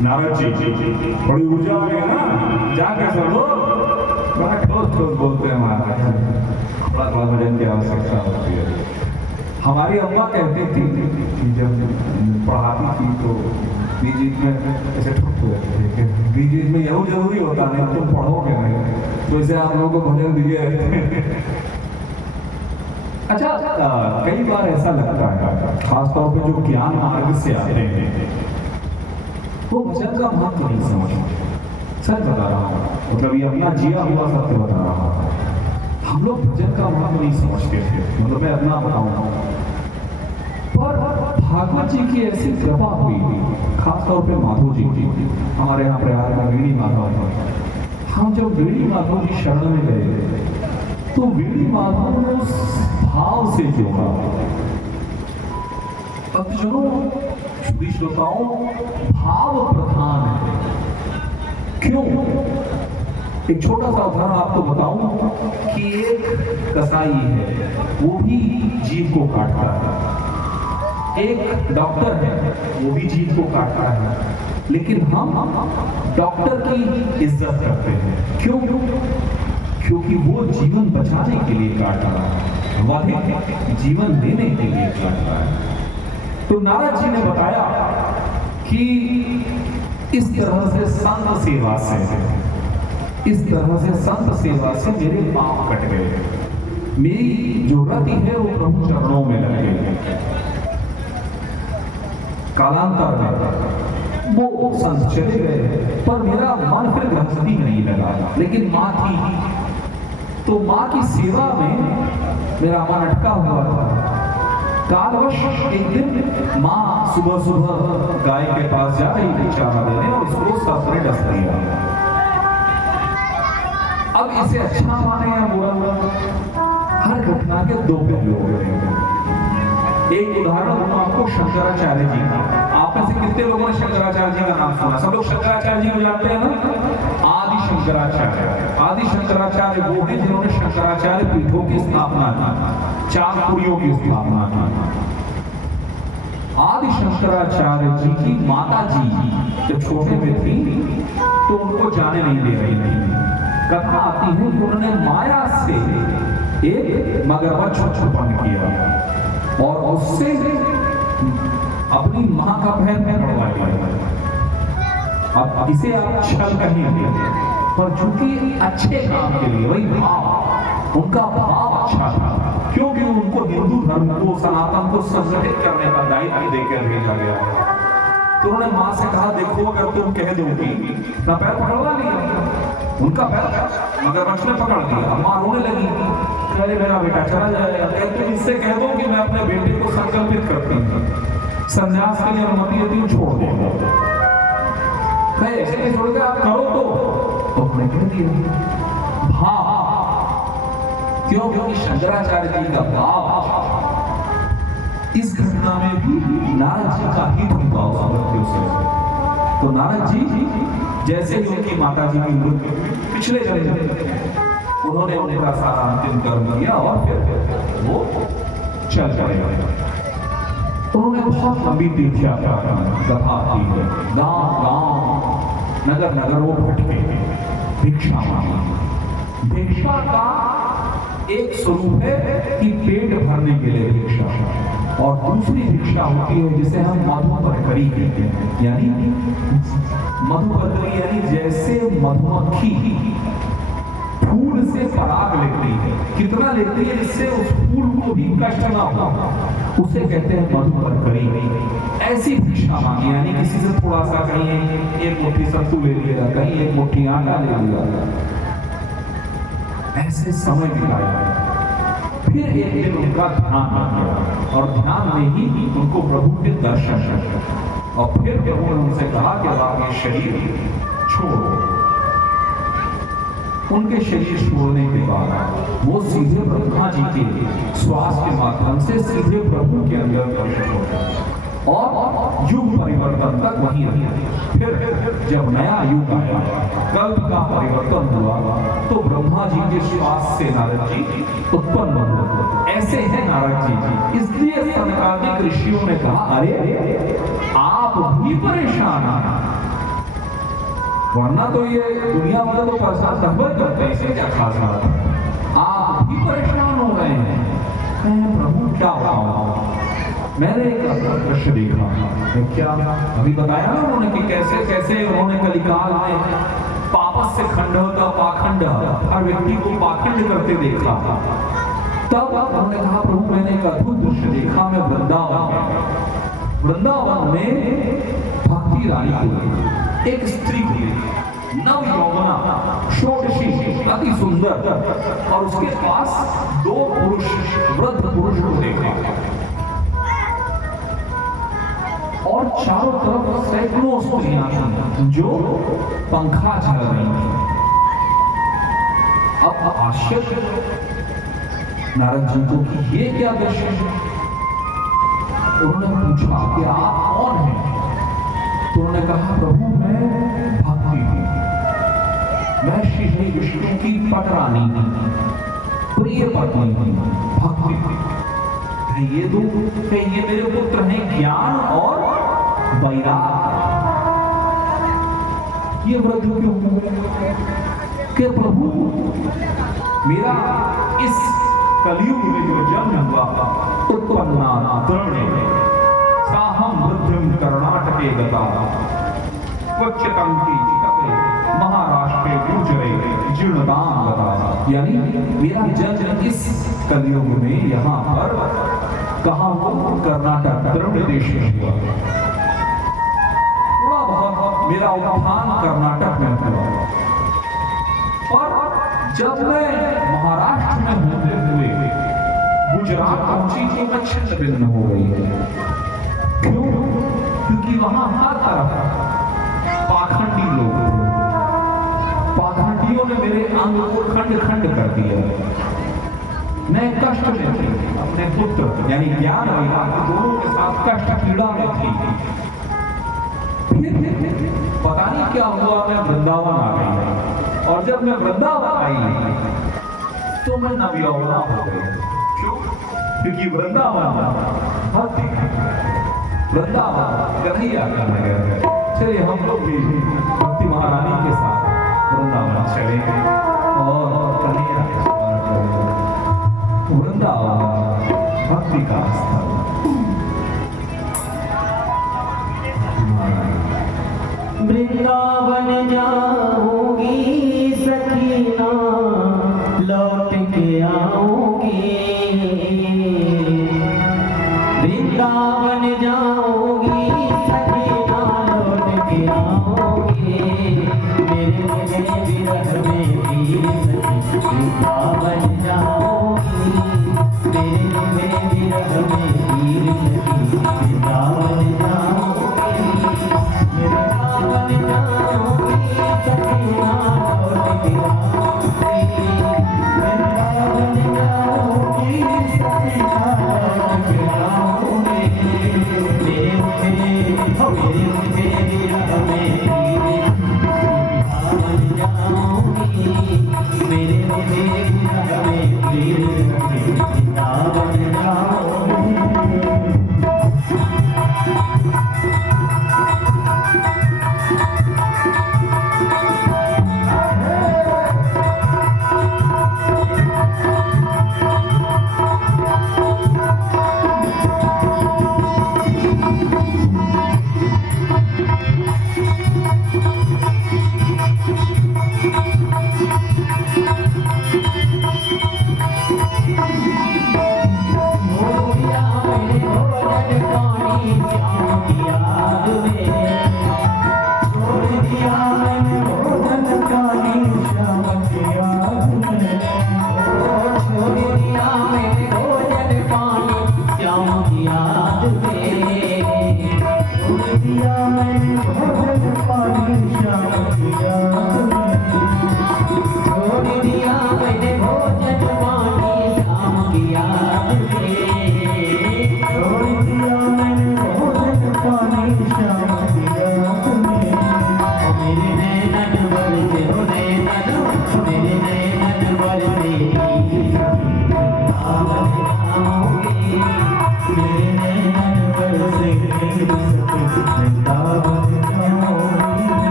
नारद जी थोड़ी ऊर्जा आ गई ना, जाके सब लोग बड़ा ठोस ठोस बोलते हैं। हमारा थोड़ा थोड़ा भजन की आवश्यकता होती है। हमारी अम्मा कहती थी कि जब पढ़ाती थी तो बीच बीच में ऐसे ठुक हुए बीच बीच में यही जरूरी होता है, तुम पढ़ोगे नहीं तो इसे आप लोगों को भजन दीजिए। अच्छा, कई बार ऐसा लगता है खासतौर पे जो ज्ञान मार्ग से आते हैं वो भजन का महत्व नहीं समझते। सच बता रहा हूँ, मतलब ये अपना जिया हुआ सत्य बता रहा हूँ। हम लोग भजन का महत्व नहीं समझते थे, मतलब मैं अपना बताऊंगा। पर भागवत जी की ऐसी कृपा हुई, खासतौर पे माधव जी की, हमारे यहाँ प्रयाग में वीणी माधव, हम जब वीणी माधव की शरण में गए तो वीणी माधव ने उस भाव से जोड़ा। भक्तजनों, श्री श्रोताओं, भाव प्रधान है। क्यों? एक छोटा सा उदाहरण आपको बताऊं कि एक कसाई है, वो भी जीव को काटता है। एक डॉक्टर है, वो भी जीव को काटता है, लेकिन हम डॉक्टर की इज्जत करते हैं। क्यों? क्योंकि वो जीवन बचाने के लिए काट रहा है, वह जीवन देने के लिए काट रहा है। तो नारद जी ने बताया कि इस तरह से संत सेवा से, इस तरह से संत सेवा से मेरे पाप कट गए, मेरी जो रति है वो प्रभु चरणों में लग गई। कालांतर में वो संत चले गए, पर मेरा मन फिर गृहस्थी में नहीं लगा। लेकिन माँ थी, तो माँ की सेवा में मेरा मन अटका हुआ था। कालवश एक दिन माँ सुबह सुबह गाय के पास जा रही थी चारा देने और उसको सांप ने डस दिया। अब इसे अच्छा माने या बुरा, हर घटना के दो पहलू होते हैं। एक उदाहरण दूं आपको शंकराचार्य जी का। आप में से कितने लोगों ने शंकराचार्य जी का नाम सुना? सब लोग शंकराचार्य जी को जानते हैं ना? आदि शंकराचार्य, आदि शंकराचार्य वो हैं जिन्होंने शंकराचार्य पीठों की स्थापना की, चार पुरियों की स्थापना की। आदि शंकराचार्य जी की माता जी जब छोटे में थी तो उनको जाने नहीं दे रही थी। कथा आती है कि उन्होंने माया से एक मगरमच्छ उत्पन्न किया और उससे अपनी मां का पैर पकड़वा लिया। अब इसे आप छल कहेंगे, पर चूंकि अच्छे काम के लिए, वही भाव, उनका भाव अच्छा था, क्योंकि उनको हिंदू धर्म को, सनातन को संगठित करने का दायित्व देकर भेजा गया। तो उन्होंने मां से कहा, देखो अगर तुम कह दोगी ना, पैर पकड़वा लिया। उनका पैर मगरमच्छ ने पकड़ दिया। मां रोने लगी, अरे मेरा बेटा चला जाएगा। तुम इससे कह दो कि मैं अपने बेटे को संकल्पित करती हूँ, संन्यास के लिए अनुमति देती हूँ, छोड़ देगा। ऐसे नहीं छोड़ के आप करो तो अपने कह दिया भाव। क्यों? क्योंकि शंकराचार्य जी का भाव इस घटना में भी नारद जी का हित हुआ उस मृत्यु से। तो नारद जी जैसे ही उनकी माता जी की मृत्यु पिछले जन्म उन्होंने उनका सारा अंतिम कर्म किया और फिर वो चल गए। उन्होंने बहुत लंबी तीर्थ यात्रा कथा की है, गांव गांव नगर नगर वो भटके, भिक्षा मांगी। भिक्षा का एक स्वरूप है कि पेट भरने के लिए भिक्षा, और दूसरी भिक्षा होती है जिसे हम मधुपरकरी कहते हैं। यानी मधुपरकरी यानी जैसे मधुमक्खी फूल से पराग लेती है, कितना लेती है जिससे उस फूल को भी कष्ट ना हो, उसे कहते हैं मधुपरकरी। ऐसी भिक्षा मांगी, यानी किसी से थोड़ा सा, कहीं एक मुट्ठी सत्तू ले लिया, कहीं एक मुट्ठी आटा ले लिया, ऐसे समय बिताया। फिर एक दिन उनका ध्यान आ गया और ध्यान में ही उनको प्रभु के दर्शन, और फिर प्रभु ने उनसे कहा कि अब आप ये शरीर छोड़ो। उनके शरीर छोड़ने के बाद वो सीधे ब्रह्मा जी के श्वास के माध्यम से सीधे प्रभु के अंदर प्रवेश हो गए और युग परिवर्तन तक वहीं रहे। फिर जब नया युग आया, कल्प का परिवर्तन हुआ, तो ब्रह्मा जी के श्वास से नारद जी उत्पन्न हुए। ऐसे हैं नारद जी। इसलिए सनकादिक ऋषियों ने कहा, अरे आप भी परेशान हैं, वरना तो ये दुनिया वाले तो परेशान रहबत करते हैं, इसे क्या खास बात है, आप भी परेशान हो गए हैं। प्रभु क्या बताओ, मैंने एक दृश्य देखा। क्या अभी बताया ना उन्होंने कि कैसे कैसे उन्होंने कलिकाल में पापस से खंड का पाखंड, हर व्यक्ति को पाखंड करते देखा। तब उन्होंने कहा प्रभु मैंने एक अद्भुत दृश्य देखा, मैं वृंदावन में भक्ति रानी को, एक स्त्री को, नव यौवना, षोडशी, अति सुंदर, और उसके पास दो पुरुष, वृद्ध पुरुष को देखा और चारों तरफ सैकड़ों स्त्रियां थीं जो पंखा झल रही थी। अब आश्चर्य नारद जी को कि ये क्या दृश्य है। उन्होंने पूछा कि आप कौन हैं? तो उन्होंने कहा प्रभु मैं भक्ति हूं, मैं श्री विष्णु की पटरानी हूं, प्रिय पत्नी हूं, भक्ति। ये दो ये मेरे पुत्र हैं ज्ञान और वैराग। ये वृद्ध क्यों कि प्रभु मेरा इस कलयुग में जो जन्म हुआ उत्पन्ना द्रवणे साहम वृद्धम कर्णाटके गता क्वचितं कीचितते महाराष्ट्रे गुजरे जीर्णतां गता। यानी मेरा जन्म इस कलयुग में यहाँ पर कहाँ हो? कर्नाटक द्रविड़ देश में हुआ। थोड़ा बहुत मेरा उत्थान कर्नाटक में हुआ, और जब मैं महाराष्ट्र में होते हुए गुजरात पहुंची तो मैं छिन्न भिन्न हो गई। क्यों? क्योंकि वहां हर तरफ पाखंडी लोग थे। पाखंडियों ने मेरे अंग को खंड खंड कर दिया। मैं कष्ट में थी, अपने पुत्र यानी ज्ञान वैराग दोनों के साथ कष्ट पीड़ा में थी। फिर पता नहीं क्या हुआ, मैं वृंदावन आ गई, और जब मैं वृंदावन आई तो मैं नवयौवना हो गई। क्यों? क्योंकि वृंदावन कन्हैया का नगर है। चलिए हम लोग भी भक्ति महारानी के साथ वृंदावन चलेंगे और कन्हैया के स्मरण करेंगे। वृंदावन भक्ति का स्थल। वृंदावन जाऊंगी सखीना लौट के आऊंगी, वृंदावन जाऊंगी सखीना लौट के आऊंगी, मेरे विरह में वीर सखी वृंदावन जाऊंगी, मेरे विरह में वीर सखी वृंदावन जाऊंगी,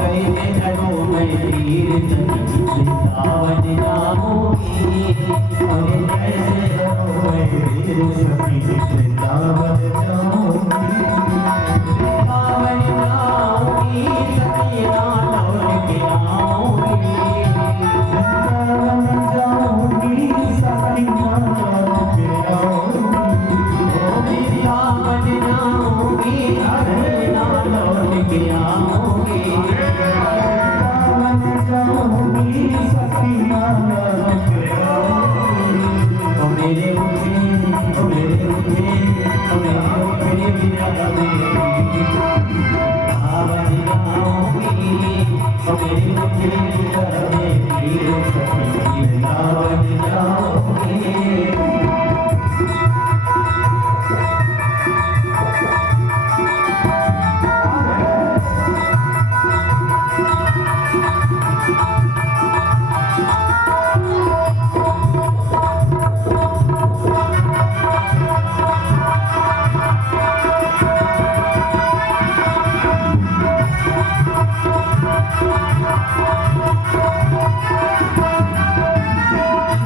कैसे करूं मैं तीर सखी वृंदावन जाऊंगी अरे कैसे करूं मैं तीर सखी वृंदावन जाऊंगी वृंदावन जाऊंगी सखी ना लौट के आऊंगी वृंदावन जाऊंगी सखी ना लौट के आऊंगी वृंदावन जाऊंगी अरे ना लौट के आऊंगी वृंदावन जाऊंगी सखी ना लौट के आऊंगी ओ मेरे मुझे ओ मेरे मुझे ओ मेरे विरह में वृंदावन जाऊंगी ओ मेरे मुझे विरह में सखी वृंदावन जाऊंगी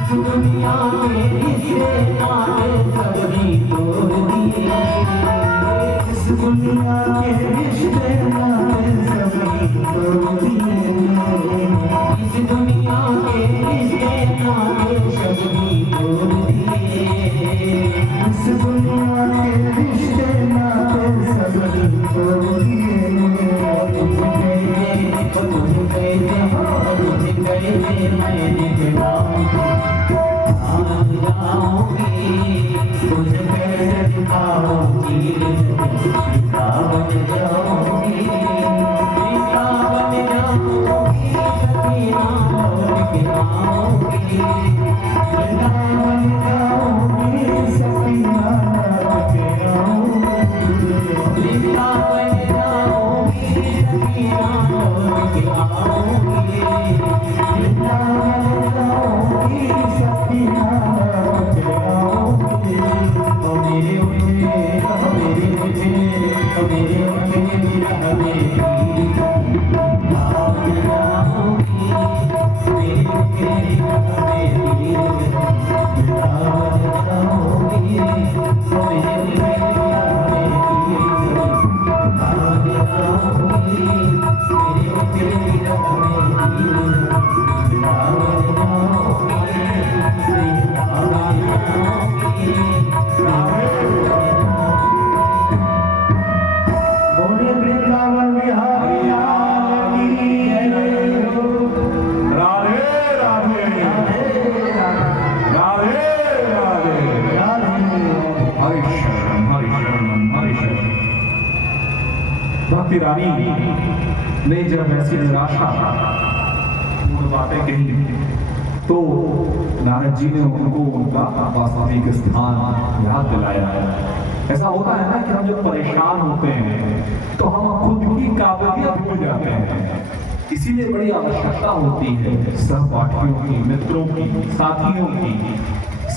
दुनिया में इसे नाते सभी तोड़ दिए इस दुनिया के रिश्ते नाते सभी तोड़ दिए इस दुनिया के रिश्ते नाते सभी तोड़ दिए इस दुनिया के रिश्ते नाते सभी तोड़ दिए तुझे कैसे मैं निकलाऊंगी जाऊंगी तुझे कैसे दिखाऊंगी वृंदावन जाऊंगी वृंदावन जाऊंगी सखी ना लौट के आऊंगी वृंदावन जाऊंगी सखी ना लौट के आऊंगी वृंदावन जाऊंगी सखी ना लौट के आऊंगी वृंदावन जाऊंगी सखी ना लौट के आऊंगी ओ मेरे मुझे ओ मेरे मुझे ओ मेरे मुझे विरह में वृंदावन जाऊंगी मेरे मुझे विरह में वृंदावन जाऊंगी ओ मेरे मुझे विरह में वृंदावन जाऊंगी मेरे मुझे विरह में वृंदावन बोले वृंदावन बिहारी लाल की जय हो। राधे राधे राधे राधे हरि शरण हरि शरण हरि शरण। भक्ति रानी ने जब ऐसी निराशा पूर्ण बातें कही तो नारद जी ने उनको उनका वास्तविक स्थान याद दिलाया। ऐसा होता है ना कि हम जब परेशान होते हैं तो हम खुद की काबिलियत भूल जाते हैं, इसीलिए बड़ी आवश्यकता होती है सहपाठियों की, मित्रों की, साथियों की,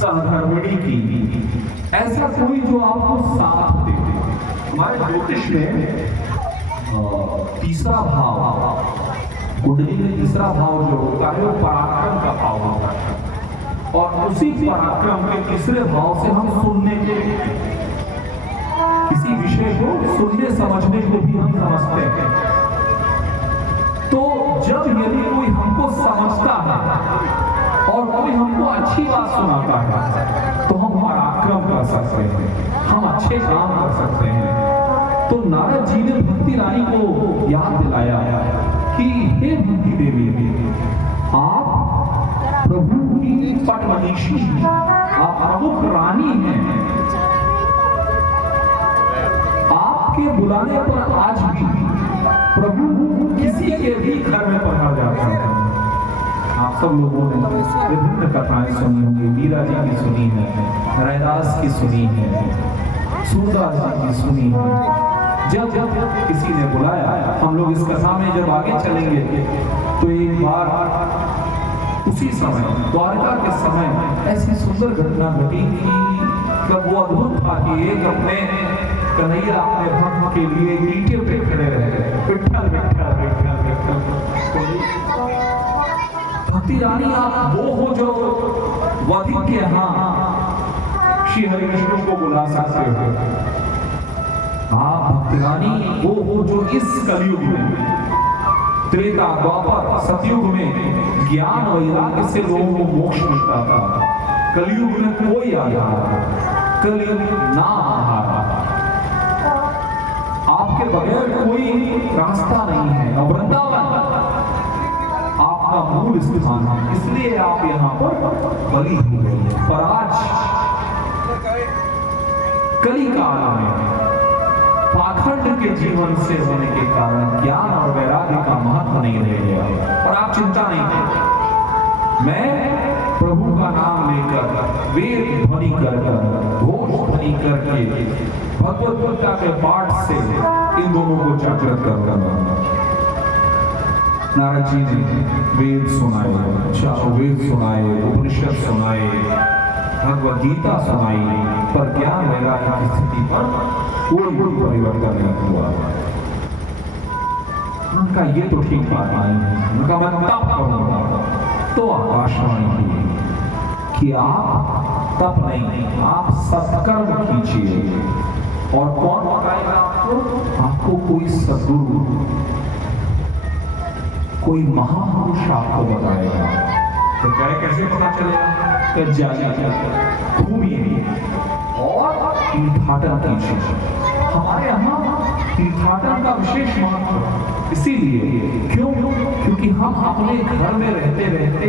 सहधर्मिणी की, ऐसा कोई जो आपको साथ दे। हमारे ज्योतिष में तीसरा भाव, कुंडली में तीसरा भाव जो होता है वो पराक्रम का भाव होता है, और उसी पराक्रम के तीसरे भाव से हम सुनने के किसी विषय को सुनने समझने को भी हम समझते हैं। तो जब यदि कोई हमको समझता है और कोई हमको अच्छी बात सुनाता है तो हम पराक्रम कर सकते हैं, हम अच्छे काम कर सकते हैं। तो नारद जी ने भक्ति रानी को याद दिलाया कि हे भक्ति देवी, आप प्रभु की पटमनीषी, आप प्रमुख रानी हैं। आपके बुलाने पर आज भी प्रभु किसी के भी घर में पधार जाता है। आप सब लोगों ने विभिन्न कथाएं सुनी होंगी, मीरा जी की सुनी है, रैदास की सुनी है, सूरदास जी की सुनी है। जब जब किसी ने बुलाया, हम लोग इस कथा में जब आगे चलेंगे तो एक बार उसी समय द्वारका के समय ऐसी सुंदर घटना घटी कि कब वो अद्भुत था कि एक अपने कन्हैया अपने भक्त के लिए ईंटे पे खड़े रहे, विठ्ठल विठ्ठल विठ्ठल विठ्ठल भक्ति रानी आप वो हो जो वधिक के यहाँ श्री हरि विष्णु को बुला सकते हो। आप भक्ति रानी वो हो जो इस कलयुग में, त्रेता द्वापर सतयुग में ज्ञान वैराग्य से लोगों को मोक्ष मिलता था। कलयुग में कोई आधार, कलयुग ना आधार, आपके बगैर कोई रास्ता नहीं है। और वृंदावन आपका मूल स्थान है, इसलिए आप यहाँ पर बलि हो गए। पर आज कली काल में पाखंड के जीवन से होने के कारण ज्ञान और वैराग्य का महत्व नहीं रह गया। और आप चिंता नहीं करें, मैं प्रभु का नाम लेकर, वेद ध्वनि कर, घोष ध्वनि करके, भगवत गीता के पाठ से इन दोनों को जागृत कर रहा। नारद जी ने वेद सुनाए, चारों वेद सुनाए, उपनिषद सुनाए, भगवत गीता सुनाई, पर ज्ञान वैराग्य की स्थिति पर कोई परिवर्तन नहीं हुआ। उनका ये तो ठीक बात नहीं है। उनका मैं तप करूंगा, तो आकाशवाणी हुई कि आप तप नहीं, आप सत्कर्म कीजिए। और कौन बताएगा आपको? आपको कोई सद्गुरु, कोई महापुरुष आपको बताएगा। तो क्या कैसे पता चलेगा? घूमिए और तीर्थाटन कीजिए। हमारे यहाँ तीर्थाटन का विशेष महत्व इसीलिए, क्योंकि हम अपने घर में रहते रहते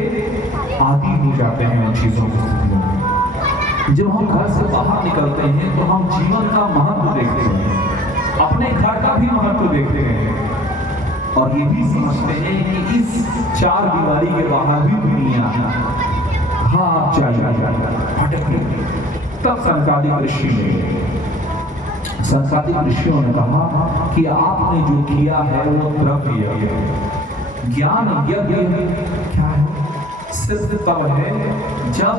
आदी हो जाते हैं उन चीजों को। जब हम घर से बाहर निकलते हैं तो हम जीवन का महत्व देखते हैं, अपने घर का भी महत्व देखते हैं, और ये भी समझते हैं कि इस चार दीवारी के बाहर भी दुनिया है। हाँ, आप जाइए। तब संकादिक ऋषियों ने कहा कि आपने जो किया है वो द्रव्य ज्ञान यज्ञ क्या है? सिद्ध तब है जब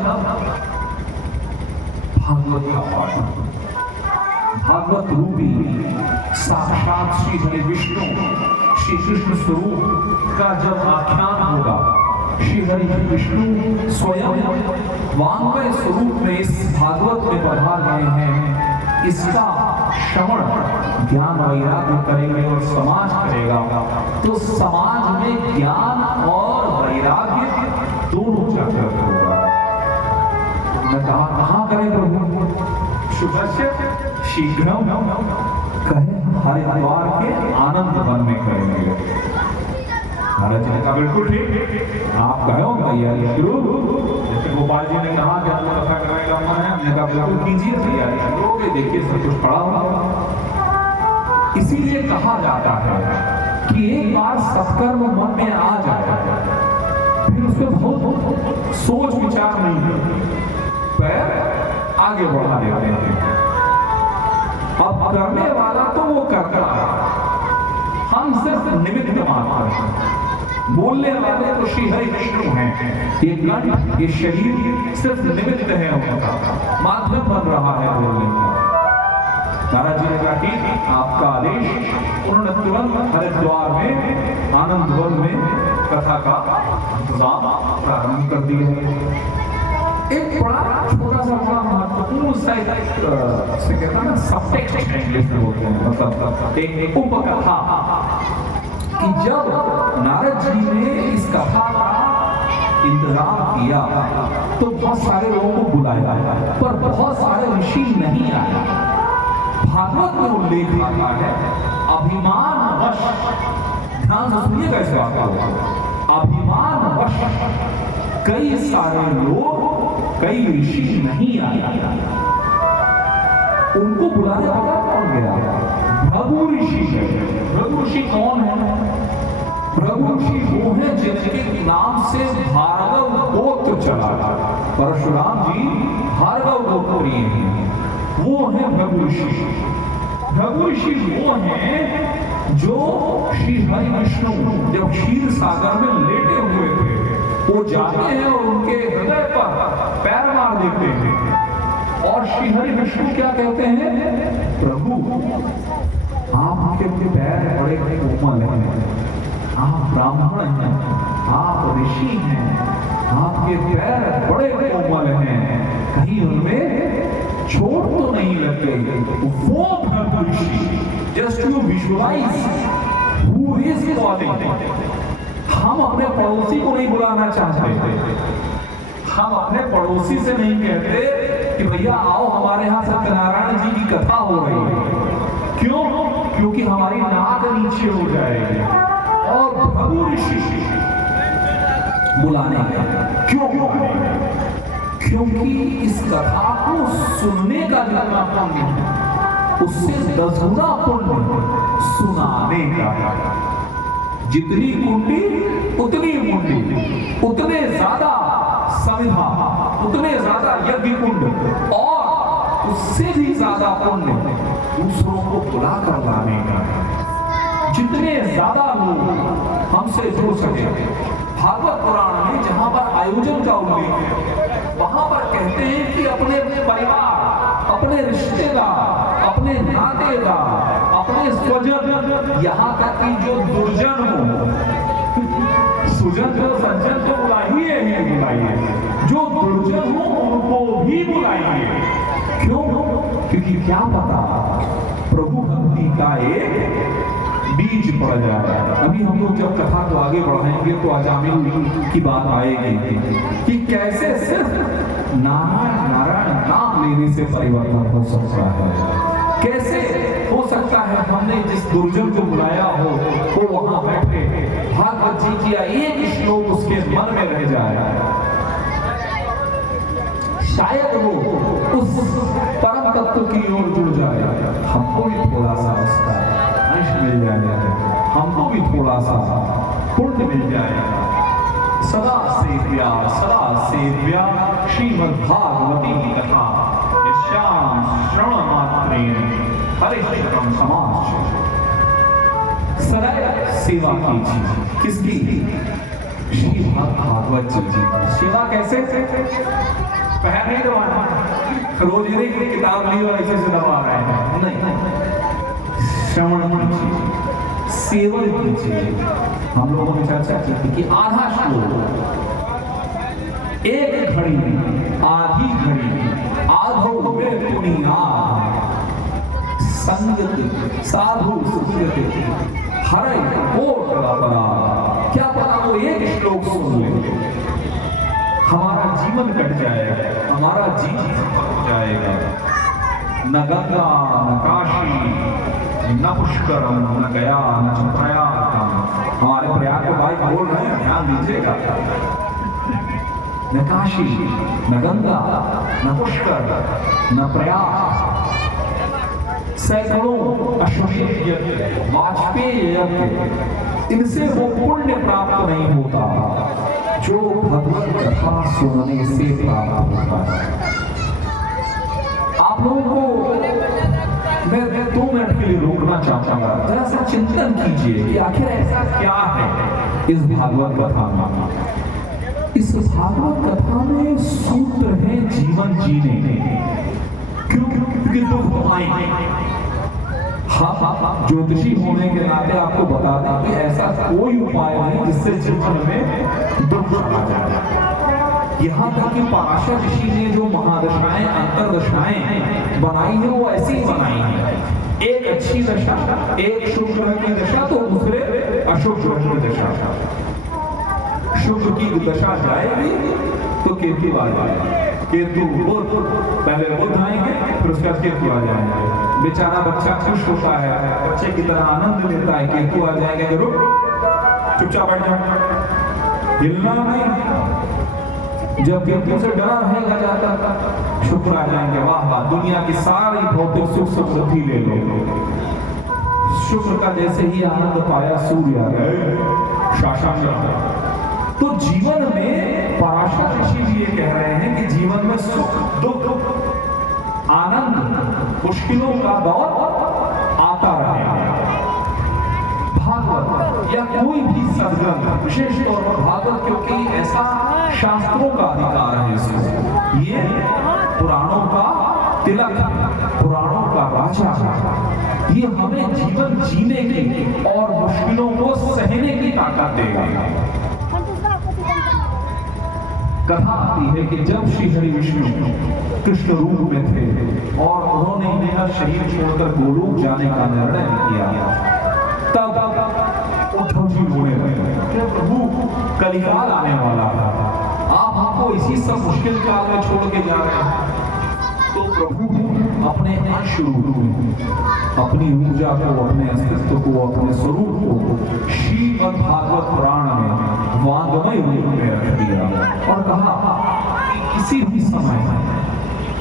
भागवत का पाठ, भागवत रूपी साक्षात श्री हरि विष्णु, श्री कृष्ण स्वरूप का जब आख्यान होगा, श्री हरि विष्णु स्वयं वांग्मय स्वरूप में इस भागवत में पधार रहे हैं, इसका श्रवण ज्ञान वैराग्य करेंगे और समाज करेगा, तो समाज में ज्ञान और वैराग्य दोनों जागृत होगा। मैं कहाँ करें प्रभु? शुभस्य शीघ्रम कहे हरिद्वार के आनंद वन में करेंगे। महाराज जी ने कहा बिल्कुल ठीक, आप कहो भैया जैसे गोपाल जी ने कहा कि आपको कथा करने का मन है, हमने कहा बिल्कुल कीजिए तैयारी, हम लोग देखिए सब कुछ पड़ा हुआ। इसीलिए कहा जाता है कि एक बार सत्कर्म मन में आ जाए फिर उसमें बहुत सोच विचार नहीं, पैर आगे बढ़ा देते हैं। अब करने वाला तो वो करता है, हम सिर्फ निमित्त मात्र हैं। बोलने वाले तो श्री हरि विष्णु हैं, ये कंठ, ये शरीर सिर्फ निमित्त है, उनका माध्यम बन रहा है बोलने का। नारद जी ने कहा ठीक, आपका आदेश। उन्होंने तुरंत हरिद्वार में आनंद वन में कथा का इंतजाम प्रारंभ कर दिया। एक बड़ा छोटा सा बड़ा महत्वपूर्ण से कहते हैं ना, सबटेक्स्ट इंग्लिश में बोलते हैं, मतलब एक उपकथा, कि जब नारद जी ने इस कथा का इंतजाम किया तो बहुत सारे लोगों को बुलाया, पर बहुत सारे ऋषि नहीं आए। भागवत में उल्लेख आता है अभिमानवश, ध्यान से सुनिएगा इस बात को, अभिमानवश कई सारे लोग, कई ऋषि नहीं आए। उनको बुलाने वाला कौन गया? भृगु ऋषि है। भृगु ऋषि कौन है? भृगु ऋषि वो है जिनके नाम से भार्गव गोत्र चला। परशुराम जी भार्गव गोत्रीय हैं, वो है भृगु ऋषि। भृगु ऋषि वो हैं जो श्री हरि विष्णु जब क्षीर सागर में लेटे हुए थे, वो जाते हैं और उनके हृदय पर पैर मार देते हैं, और श्री हरि विष्णु क्या कहते हैं? प्रभु आपके पैर बड़े कोमल हैं, आप ब्राह्मण हैं, आप ऋषि हैं, आपके पैर बड़े कोमल हैं, कहीं उनमें चोट तो नहीं लग गई। वो Bhrigu Rishi, just you visualize who is calling. हम अपने पड़ोसी को नहीं बुलाना चाहते, हम अपने पड़ोसी से नहीं कहते कि भैया आओ हमारे यहाँ सत्यनारायण जी की कथा हो रही है। क्यों? क्योंकि हमारी नाक नीचे हो जाएगी। और भृगु ऋषि बुलाने गए। क्यों? क्योंकि इस कथा को सुनने का जितना पुण्य है, उससे 10 गुना पुण्य सुनाने का। जितनी कुंडी उतनी मुंडी, उतने ज्यादा समिधा, उतने ज्यादा यज्ञ कुंड, और उससे भी ज्यादा पुण्य दूसरों को बुला कर लाने का। जितने ज्यादा लोग हमसे जुड़ सके। भागवत पुराण में जहां पर आयोजन का उल्लेख है, वहां पर कहते हैं कि अपने परिवार, अपने रिश्तेदार, अपने नातेदार, अपने स्वजन, यहाँ तक कि जो दुर्जन हो, सुजन को सज्जन तो बुलाइए ही बुलाइए, जो दुर्जन हो उनको भी बुलाइए। क्यों? क्योंकि क्या पता प्रभु भक्ति का एक बीज पड़ जाए। अभी हम लोग जब कथा को आगे बढ़ाएंगे तो अजामिल की बात आएगी कि कैसे सिर्फ नारायण नारायण नाम लेने से परिवर्तन हो सकता है। कैसे हो सकता है हमने जिस दुर्जन को बुलाया हो वो वहां बैठे भागवत जी किया एक श्लोक उसके मन में रह जाए, शायद वो उस परम तत्व की ओर जुड़ जाए। हमको भी थोड़ा सा उसका अंश मिल जाएगा, हमको भी थोड़ा सा पुण्य मिल जाएगा। सदा सेव्या श्रीमद्भागवती की कथा श्याम श्रवण मात्रेण हरिश्रम समाज। सदैव सेवा कीजिए। किसकी? श्री भागवत जी की। सेवा कैसे? पैर नहीं दबाना, रोजरी की किताब ली और ऐसे से दबा रहे हैं, नहीं। श्रवण कीजिए, सेवन कीजिए। हम लोगों ने चर्चा की कि आधा श्लोक, एक घड़ी, आधी घड़ी, आधो में पुनिया संगति साधु सुगति हरे कोट अपरा। क्या पता वो एक श्लोक सुन ले, हमारा जीवन कट जाएगा, हमारा जीवन हो जाएगा। न गंगा न काशी न पुष्करम न गया न प्रयाग। हमारे प्रयाग के भाई बोल रहे हैं, ध्यान दीजिएगा। न काशी न गंगा न पुष्कर न प्रयाग, सैकड़ों अश्वमेध यज्ञ, वाजपेयी यज्ञ, इनसे वो पुण्य प्राप्त नहीं होता जो भगवत कथा सुनने से प्राप्त होता है। आप लोगों को मैं 2 मिनट के लिए रोकना चाहूंगा, जरा सा चिंतन कीजिए कि आखिर ऐसा क्या है इस भागवत कथा में। इस भागवत कथा में सूत्र है जीवन जीने के। क्योंकि दुख आएंगे। हाँ, ज्योतिषी होने के नाते आपको बता दें कि ऐसा कोई उपाय नहीं जिससे जीवन में दुख आ जाए। यहाँ तक कि पराशर ऋषि ने जो महादशाएं अंतरदशाएं बनाई है वो ऐसी ही बनाई है। एक अच्छी दशा, एक शुभ ग्रह की दशा तो दूसरे अशुभ ग्रह की दशा। शुभ की दशा जाएगी तो केतु आ जाएगा, केतु पहले बुध आएंगे फिर उसके बाद केतु आ जाएंगे। बेचारा बच्चा खुश होता है, बच्चे की तरह आनंद लेता है, केतु आ जाएंगे जरूर, चुपचाप बैठ जाओ, हिलना नहीं। जब केतु से डरा रहेगा जाता, शुक्र आ जाएंगे, वाह वाह दुनिया की सारी भौतिक सुख समृद्धि ले लो। शुक्र का जैसे ही आनंद पाया सूर्य आ गए, शासन। तो जीवन में पराशर ऋषि भी ये कह रहे हैं कि जीवन में सुख दुख आनंद मुश्किलों का दौर आता रहेगा। भागवत या कोई भी सदग्रंथ, विशेष तौर पर भागवत, क्योंकि ऐसा शास्त्रों का अधिकार है इसमें, ये पुराणों का तिलक, पुराणों का राजा है। ये हमें जीवन जीने की और मुश्किलों को सहने की ताकत देगा। कथा आती है कि जब श्री हरि विष्णु कृष्ण रूप में थे और उन्होंने मेरा शरीर छोड़कर गोलोक जाने का निर्णय किया, तब उद्धव जी रोने लगे कि प्रभु कलिकाल आने वाला है, आप हमको इसी सब मुश्किल काल में छोड़ के जा रहे हैं। तो प्रभु अपने अंश रूप में अपनी ऊर्जा को, अपने अस्तित्व को, अपने स्वरूप को श्रीमद् भागवत पुराण में वांगमय रूप में रख दिया और कहा कि किसी भी समय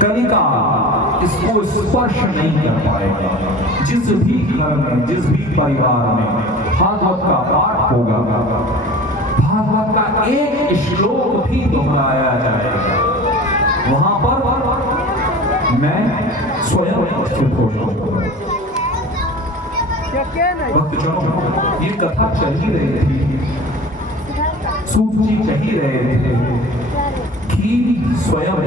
कलिकाल इसको स्पर्श नहीं कर पाएगा। जिस भी घर में, जिस भी परिवार में भागवत का पाठ होगा, भागवत का एक श्लोक भी दोहराया जाएगा, वहां पर मैं स्वयं उपस्थित हो जाऊंगा। भक्तजनों, ये कथा चल ही रही थी, सूत जी कह ही रहे थे कि स्वयं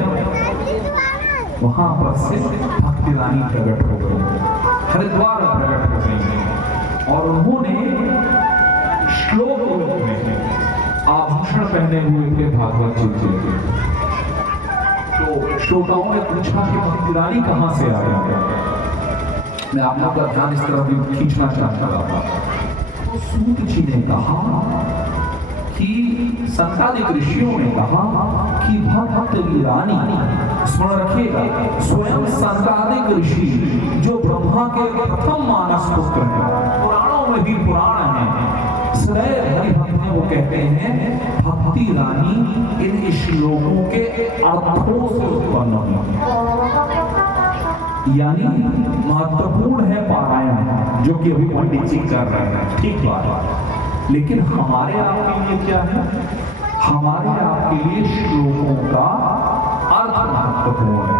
वहां पर से भक्ति रानी प्रकट हो गई, हरिद्वार प्रकट हो गई और उन्होंने श्लोक रूप में आभूषण पहने हुए थे भागवत जी के। तो श्रोताओं ने पूछा कि भक्ति रानी कहां से आया? मैं आप लोग का ध्यान इस तरफ भी खींचना चाहता था। तो सूत जी ने कहा कि संतादिक ऋषियों ने कहा कि भक्ति रानी, स्मरण रखिएगा, स्वयं संतादिक ऋषि जो ब्रह्मा के प्रथम मानस पुत्र हैं, पुराणों में भी पुराण है, सदैव हरिभक्त में वो कहते हैं भक्ति रानी इन श्लोकों के अर्थों से उत्पन्न हुई, यानी महत्वपूर्ण है पारायण, जो कि अभी पंडित जी कर रहे हैं, ठीक बात। लेकिन हमारे आपके लिए क्या है? हमारे आपके लिए श्लोकों का अर्थ महत्वपूर्ण है।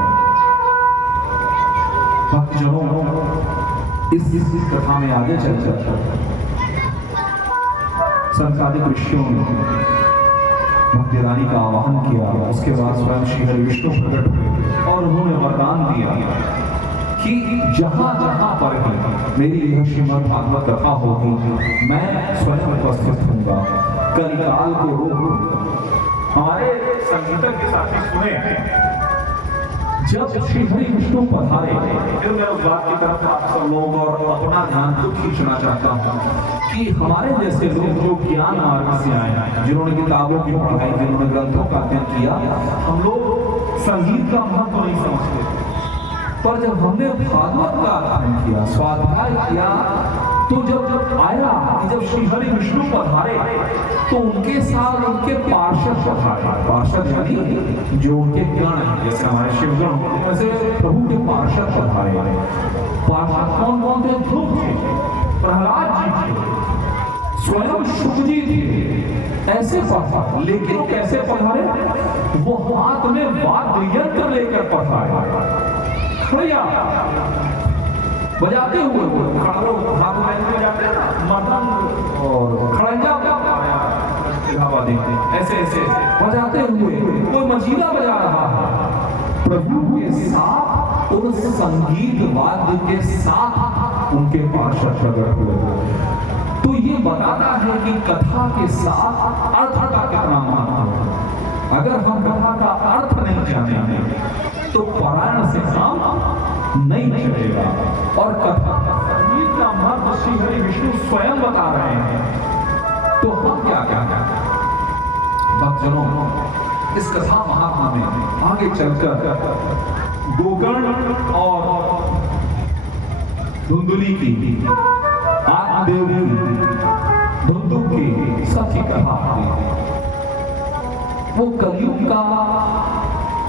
भक्तजनों, इस कथा में आगे चलकर संतादिक ऋषियों ने भक्ति रानी का आवाहन किया। उसके बाद स्वयं श्री हरि विष्णु प्रकट हुए और उन्होंने वरदान दिया कि जहां जहां पर भी मेरी यह श्रीमद् भागवत कथा होगी, मैं स्वयं उपस्थित होऊंगा, कलिकाल को रोक। हमारे संगीतक के साथी सुने, जब श्री हरि विष्णु पधारे, फिर मैं उस बात की तरफ आप सब लोग और अपना ध्यान खुद खींचना चाहता हूँ कि हमारे जैसे लोग जो ज्ञान मार्ग से आए हैं, जिन्होंने किताबों की पढ़ाई, जिन्होंने ग्रंथों का अध्ययन किया, हम लोग संगीत का महत्व नहीं समझते, पर जब हमने भागवत का अध्ययन किया, स्वाध्याय किया, तो जब आया कि जब श्री हरि विष्णु पधारे तो उनके साथ उनके पार्षद पधारे। पार्षद यानी जो उनके गण हैं, जैसे हमारे शिवगण, वैसे प्रभु के पार्षद पधारे। पार्षद कौन कौन थे? ध्रुव थे, प्रहलाद जी थे, स्वयं शुक जी थे, ऐसे पधारे। लेकिन कैसे पधारे? वो हाथ में वाद्य यंत्र लेकर पधारे, खड़िया बजाते हुए, मदन और खड़ंजा ऐसे ऐसे बजाते हुए कोई मजीरा बजा रहा है, प्रभु के साथ उन संगीत वाद्य के साथ उनके पार्षद प्रकट हुए। तो ये बताता है कि कथा के साथ अर्थ का कितना महत्व है। अगर हम कथा का अर्थ नहीं जानेंगे तो पारायण से काम नहीं चलेगा। और कथा संगीत का महत्व श्री हरि विष्णु स्वयं बता रहे हैं, तो हम क्या करें? भक्तजनों, इस कथा महात्मा में आगे चलकर गोकर्ण और धुंधुली की, आत्मदेव की, धुंधुक की सबकी कथा आती है। वो कलयुग का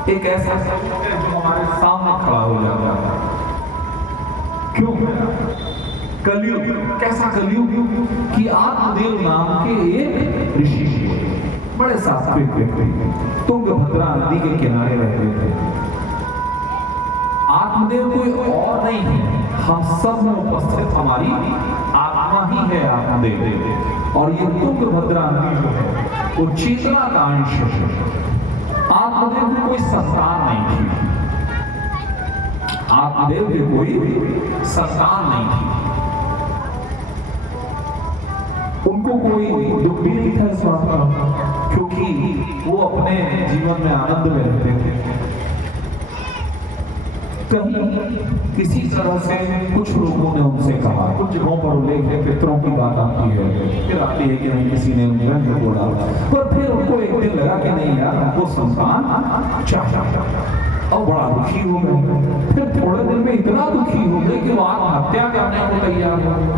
एक ऐसा सत्य है जो हमारे सामने खड़ा हो जाता है। क्यों? कलयुग, कैसा कलयुग कि आत्मदेव नाम के एक ऋषि बड़े सात्विक व्यक्ति तुंगभद्रा नदी के किनारे रहते थे। आत्मदेव कोई और नहीं है, हम सब में उपस्थित हमारी आत्मा ही है आत्मदेव। और ये तुंगभद्रा नदी जो है वो चेतना का अंश है। आत्मदेव की कोई संतान नहीं थी, आत्मदेव की कोई संतान नहीं थी, उनको कोई दुख भी नहीं था इस बात का, क्योंकि वो अपने जीवन में आनंद में रहते थे। कहीं किसी तरह से कुछ लोगों ने उनसे कहा, कुछ जगहों पर उल्लेख है, पितरों की बात आती है, फिर आती है कि नहीं किसी ने रंग बोला, पर फिर उनको एक दिन लगा कि नहीं यार हमको संतान चाहिए, और बड़ा दुखी हो गए। फिर थोड़े दिन में इतना दुखी हो गए कि वो आत्महत्या करने को तैयार हो गए।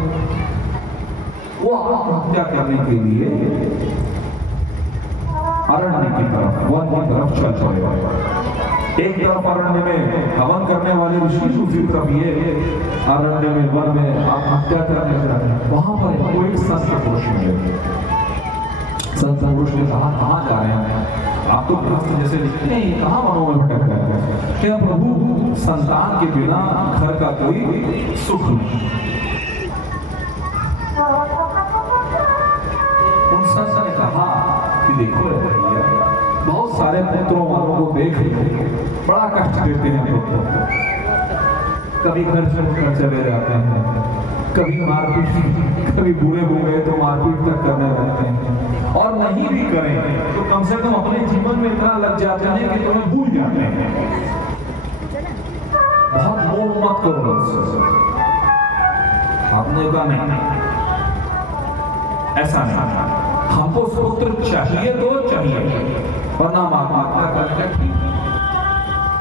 वो आत्महत्या करने के लिए अरण्य की तरफ, वन की तरफ चल चले। एक तरफ अरण्य में हवन करने वाले ऋषि, दूसरी तरफ ये अरण्य में, वन में आत्महत्या करने जा रहे हैं। वहां पर इनको एक संत पुरुष मिले। संत पुरुष ने कहा कहाँ जा रहे हैं आप? तो गृहस्थ जैसे दिखते हैं, कहाँ वनों में भटक रहे हैं? क्या प्रभु संतान के बिना घर का कोई सुख नहीं। उन संत ने कहा कि देखो भैया, बहुत सारे पुत्रों वालों को देख बड़ा कष्ट देते हैं पुत्र, कभी घर छोड़कर चले जाते हैं, कभी मारपीट, कभी बूढ़े हो गए तो मारपीट तक करने लगते हैं, और नहीं भी करें तो कम से कम अपने जीवन में इतना लग जाते हैं कि तुम्हें भूल जाते हैं। बहुत मोह मत करो उससे। आपने कहा नहीं, ऐसा नहीं, हमको पुत्र चाहिए तो चाहिए, वरना आत्महत्या करके ठीक।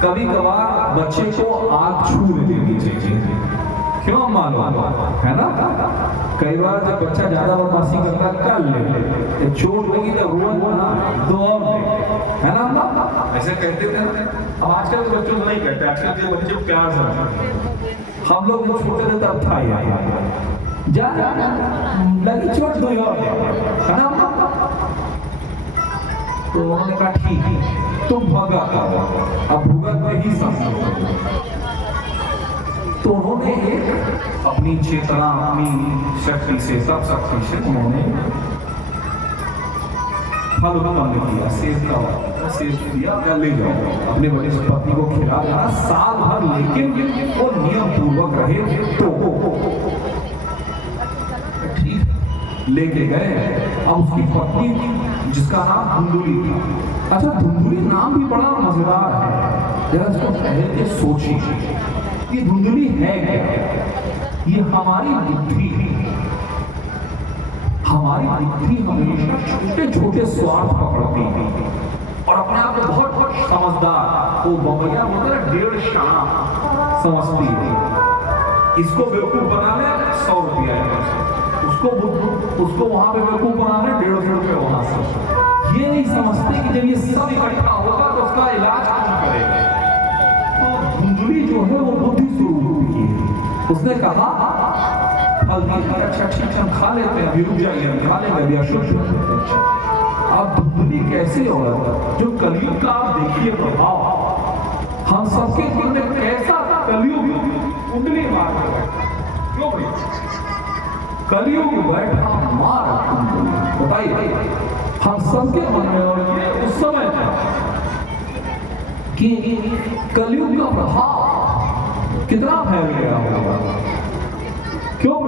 कभी कभार बच्चे को आग छू लेनी चाहिए, क्यों मानो है ना? कई बार जब बच्चा ज्यादा बदमाशी करता है कर ले, चोट लगी तो रोना दो और है ना? ऐसे कहते थे। अब आजकल के बच्चों को नहीं कहते, आजकल के बच्चे प्यार से। हम लोग जब छोटे थे तब था जा लगी चोट दो और है ना? तो उन्होंने कहा ठीक है तुम भगत आओ, अब भुगत में ही समझो। तो उन्होंने एक अपनी चेतना, अपनी शक्ति से, सब शक्ति से उन्होंने फल उत्पन्न किया, सेब का सेब दिया, क्या ले जाओ अपने बड़े पत्नी को खिला देना साल भर, लेकिन वो नियम पूर्वक रहे तो ठीक लेके गए। अब उसकी पत्नी जिसका नाम धुंधुली था, अच्छा धुंधुली नाम भी बड़ा मजेदार है, जरा इसको पहले के सोचिए ये धुंधुली है क्या? ये हमारी बुद्धि है। हमारी बुद्धि हमेशा छोटे छोटे स्वार्थ पकड़ती है और अपने आप को बहुत बहुत समझदार, वो बबैया होता है 1.5 शाम समझती है। इसको बेवकूफ बना ले 100 रुपया है, उसको वहां पे बेवकूफ बना ले 150 रुपये वहां से। ये नहीं समझते कि जब ये सब इकट्ठा होगा तो उसका इलाज कौन करेगा। तो धुंधुली जो है वो बुद्धि स्वरूप की है। उसने कहा फल दिया, अच्छा ठीक हम खा लेते हैं, अभी रुक जाइए खा लेंगे, अभी अशुद्ध। अब धुंधुली कैसे होगा? जो कलयुग का आप देखिए प्रभाव, हम सबके मन में कैसा कलयुग कुंडली मार क्यों भाई? कलयुग बैठा मार कुंडली, बताइए हम सबके मन में। और ये उस समय था कि कलयुग का प्रभाव कितना फैल गया होगा, क्यों?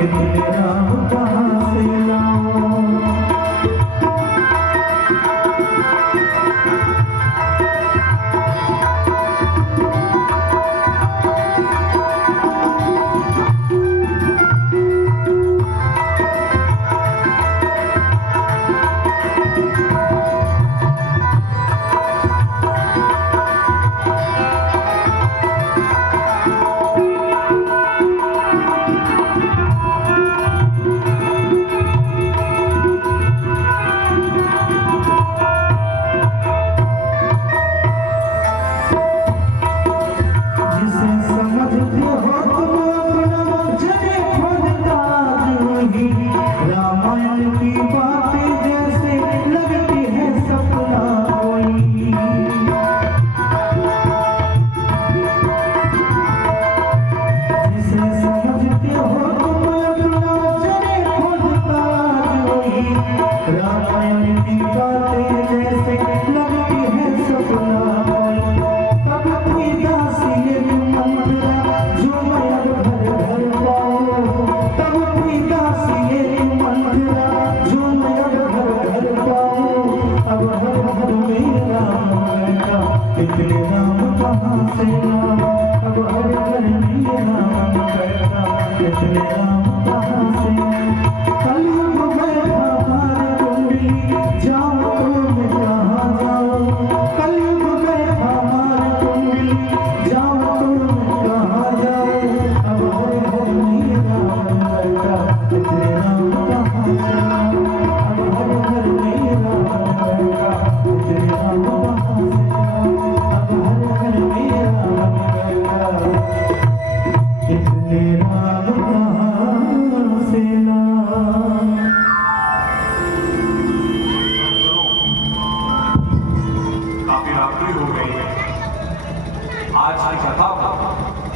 इतने राम कहाँ से लाऊं।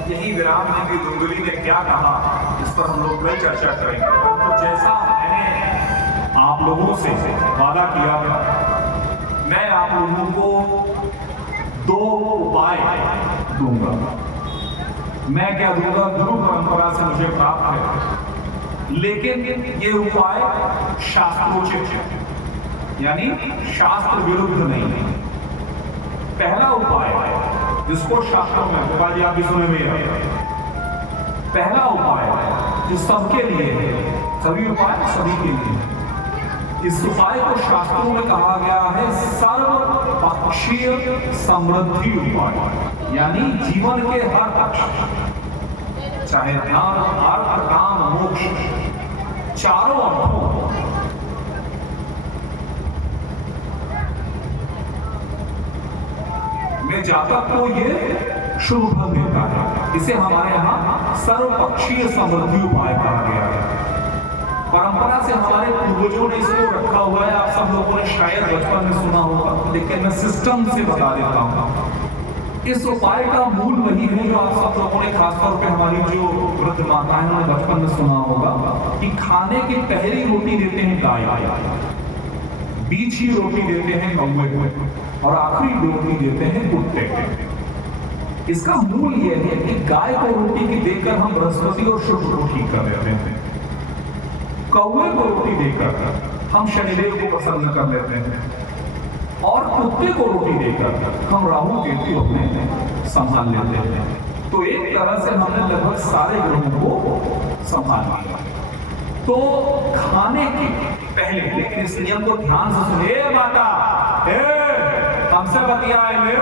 यही विराम देवी दुंदुली ने क्या कहा इस पर हम लोग कई चर्चा करेंगे। तो जैसा मैंने आप लोगों से वादा किया था, मैं आप लोगों को 2 उपाय दूंगा। मैं क्या दूंगा, गुरु परंपरा से मुझे प्राप्त है, लेकिन ये उपाय शास्त्रोचित है, यानी शास्त्र विरुद्ध नहीं है। पहला उपाय जिसको शास्त्रों में, गोपाल जी आप भी सुने मेरा, पहला उपाय जो सबके लिए है, सभी उपाय सभी के लिए। इस उपाय को शास्त्रों में कहा गया है सर्व पक्षीय समृद्धि उपाय, यानी जीवन के हर पक्ष, चाहे ध्यान, अर्थ, काम, मोक्ष, चारों अर्थों में जातक को ये शुभ फल देता है। इसे हमारे यहाँ सर्वपक्षीय समृद्धि उपाय कहा गया है। परंपरा से हमारे पूर्वजों ने इसको रखा हुआ है। आप सब लोगों ने शायद बचपन में सुना होगा, लेकिन मैं सिस्टम से बता देता हूँ। इस उपाय का मूल वही है जो आप सब लोगों ने, खासतौर पे हमारी जो वृद्ध माताएं ने बचपन में सुना होगा कि खाने की पहली रोटी देते हैं गाय, बीच ही रोटी देते हैं कौवे को, और आखिरी रोटी देते हैं कुत्ते। इसका मूल यह है कि गाय को रोटी की देकर हम बृहस्पति और शुक्र को ठीक कर देते हैं, कौवे को रोटी देकर हम शनिदेव को प्रसन्न कर लेते हैं, और कुत्ते को रोटी देकर हम राहु केतु अपने संभाल लेते हैं। तो एक तरह से हमने लगभग सारे ग्रहों को संभाल लिया। तो खाने के पहले, लेकिन इस नियम को ध्यान से सुने माता, हमसे बतियाए ले,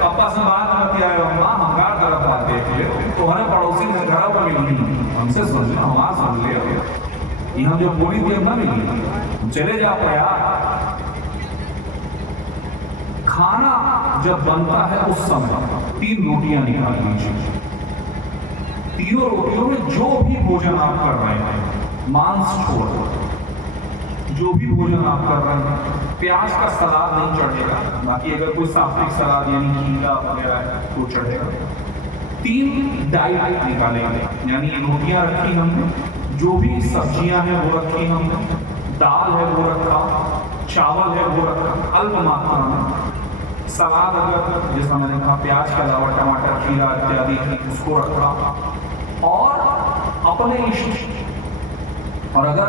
पापा से बात बतियाए, अम्मा हमारा गलत बात देख ले, तुम्हारे पड़ोसी ने घर को मिली, हमसे सुन ले, हमारा सुन ले, ये हम जो बोली थी ना मिली, चले जा पाया। खाना जब बनता है उस समय 3 रोटियां निकाल लीजिए। तीनों रोटियों में जो भी भोजन आप कर रहे हैं, मांस छोड़, जो भी भोजन आप कर रहे हैं, प्याज का सलाद नहीं चढ़ेगा, बाकी अगर कोई सात्विक सलाद यानी खीरा वगैरह है तो चढ़ेगा। 3 डाइट निकालेंगे, यानी रोटियां रखी हमने, जो भी सब्जियां हैं वो रखी हमने, दाल है वो रखा, चावल है वो रखा अल्प मात्रा में, सलाद अगर जैसा मैंने कहा प्याज के अलावा टमाटर, खीरा इत्यादि उसको रखा, और अपने इष्ट और अगर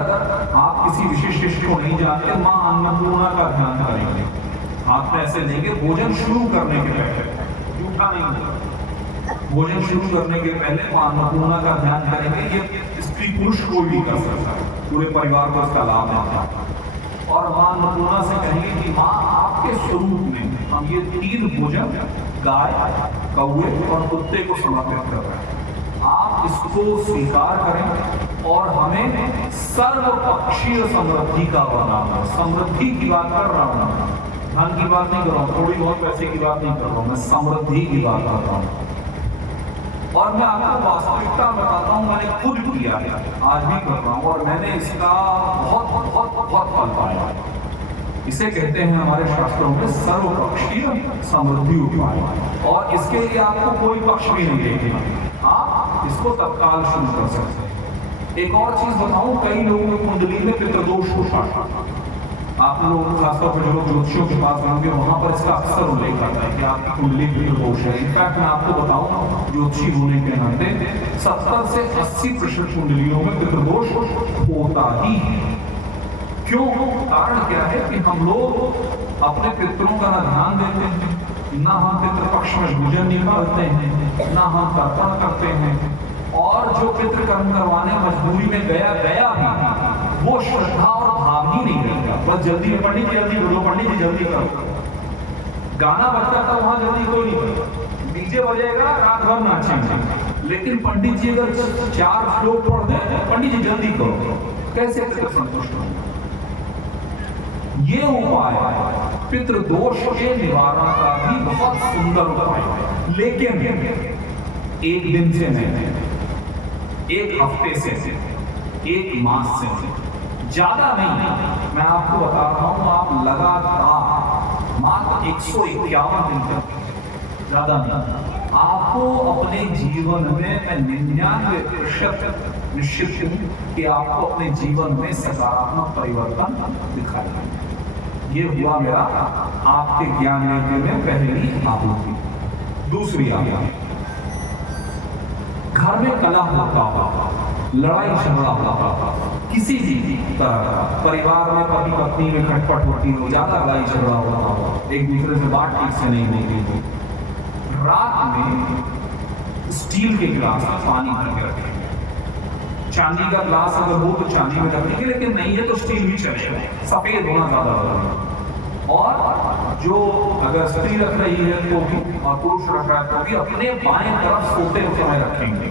आप किसी विशिष्ट ऋषि को नहीं जानते, माँ अन्नपूर्णा का ध्यान करेंगे, हाथ में ऐसे लेंगे, भोजन शुरू करने के पहले, जूठा नहीं, भोजन शुरू करने के पहले माँ अन्नपूर्णा का ध्यान करेंगे। ये स्त्री पुरुष कोई भी कर सकता है, पूरे परिवार को इसका लाभ मिलता है। और माँ अन्नपूर्णा से कहेंगे कि माँ आपके स्वरूप में हम ये 3 भोजन गाय, कौवे और कुत्ते को समर्पित कर रहे हैं, आप इसको स्वीकार करें और हमें सर्वपक्षीय समृद्धि का वरदान। समृद्धि की बात कर रहा हूँ, धन की बात नहीं कर रहा हूँ, थोड़ी बहुत पैसे की बात नहीं कर रहा हूँ, मैं समृद्धि की बात कर रहा हूँ। और मैं आपको वास्तविकता बताता हूँ, मैंने खुद किया है, आज भी कर रहा हूँ, और मैंने इसका बहुत बहुत बहुत फल पाया है। इसे कहते हैं हमारे शास्त्रों में सर्वपक्षीय समृद्धि उपाय, और इसके लिए आपको कोई पक्ष भी नहीं देखना, आप इसको तत्काल शुरू कर सकते हैं। एक और चीज बताऊं, कई लोगों की कुंडली में पितृदोष होता है। आप लोग खासतौर पर जो लोग ज्योतिषियों के पास जाएंगे, वहां पर इसका अक्सर उल्लेख आता है कि आपकी कुंडली पितृदोष है। इनफैक्ट मैं आपको बताऊं, ज्योतिषी होने के नाते 70 से 80% कुंडलियों में पितृदोष होता ही है। क्यों? कारण क्या है कि हम लोग अपने पितरों का ना ध्यान देते हैं, ना हम पितृपक्ष में भोजन निकालते हैं, ना हम तर्पण करते हैं, और जो पितृ कर्म करवाने मजबूरी में गया भी, वो श्रद्धा और भाव ही नहीं रहेगा। बस जल्दी पंडित जी जल्दी बोलो, पंडित जी जल्दी करो, गाना बजता था वहां जल्दी कोई नहीं, डीजे बजेगा, रात भर नाचेंगे, लेकिन पंडित जी अगर 4 श्लोक पढ़ दे, पंडित जी जल्दी करो, कैसे संतुष्ट होंगे? ये उपाय पितृदोष के निवारण का भी बहुत सुंदर उपाय है, लेकिन एक दिन से नहीं, एक हफ्ते से, एक मास से ज्यादा नहीं। मैं आपको बता रहा हूं, आप लगातार मात्र 151 दिन तक, ज्यादा नहीं, आपको अपने जीवन में, मैं 99% निश्चित हूं कि आपको अपने जीवन में सकारात्मक परिवर्तन दिखाएगा। ये हुआ मेरा आपके ज्ञान लेने में पहली आहुति। दूसरी आहुति, घर में कलह होता हुआ, लड़ाई झगड़ा होता हुआ, किसी भी तरह का, परिवार में पति पत्नी में खटपट होती हो, ज्यादा लड़ाई झगड़ा होता हो, एक दूसरे से बात ठीक से नहीं होती, रात में स्टील के गिलास में पानी भर के रखेंगे। चांदी का ग्लास अगर हो तो चांदी में रखेंगे, लेकिन नहीं है तो स्टील भी चलेगा, सफेद होना ज्यादा जरूरी। और जो अगर स्त्री रख रही है तो भी, और पुरुष रख रहा है तो भी, अपने बाएं तरफ सोते समय रखेंगे,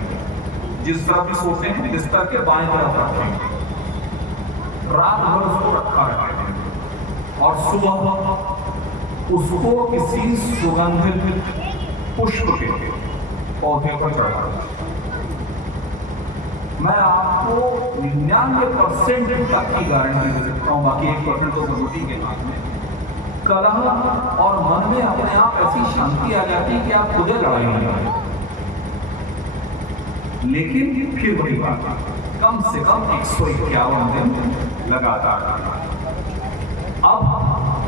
जिस तरफ भी सोते हैं बिस्तर के बाएं तरफ रखेंगे, रात भर उसको रखा रखेंगे, और सुबह उसको किसी सुगंधित पुष्प के पौधे पर चढ़ा। मैं आपको 99% तक की गारंटी दे सकता हूँ, बाकी 1% तो जरूरी के हाथ में। कलह और मन में अपने आप ऐसी शांति आ जाती है कि आप खुद लड़ाई नहीं करते। लेकिन फिर वही बात, कम से कम 151 दिन लगातार। अब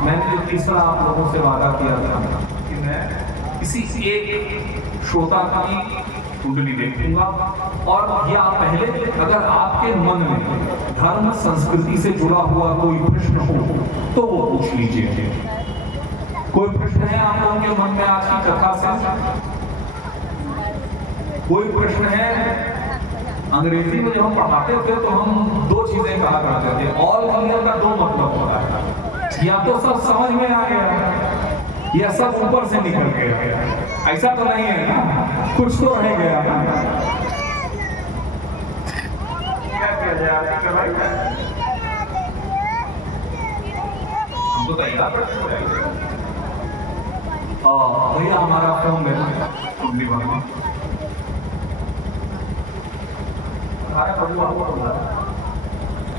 मैंने जो तीसरा आप लोगों से वादा किया था कि मैं किसी एक श्रोता की कुंडली देखूंगा, और या पहले अगर आपके मन में धर्म संस्कृति से जुड़ा हुआ कोई प्रश्न हो तो वो पूछ लीजिए। कोई प्रश्न है आप लोगों के मन में आज की कथा से? कोई प्रश्न है? अंग्रेजी में जब हम पढ़ाते थे तो हम 2 चीजें कहा करते थे, ऑल क्लियर का 2 मतलब होता है, या तो सब समझ में आ गया या सब ऊपर से निकल गया। ऐसा तो नहीं है ना, कुछ तो रह गया ना। क्या किया जाए? हमको तैयार भैया, हमारा फोन है कुंडली वाला,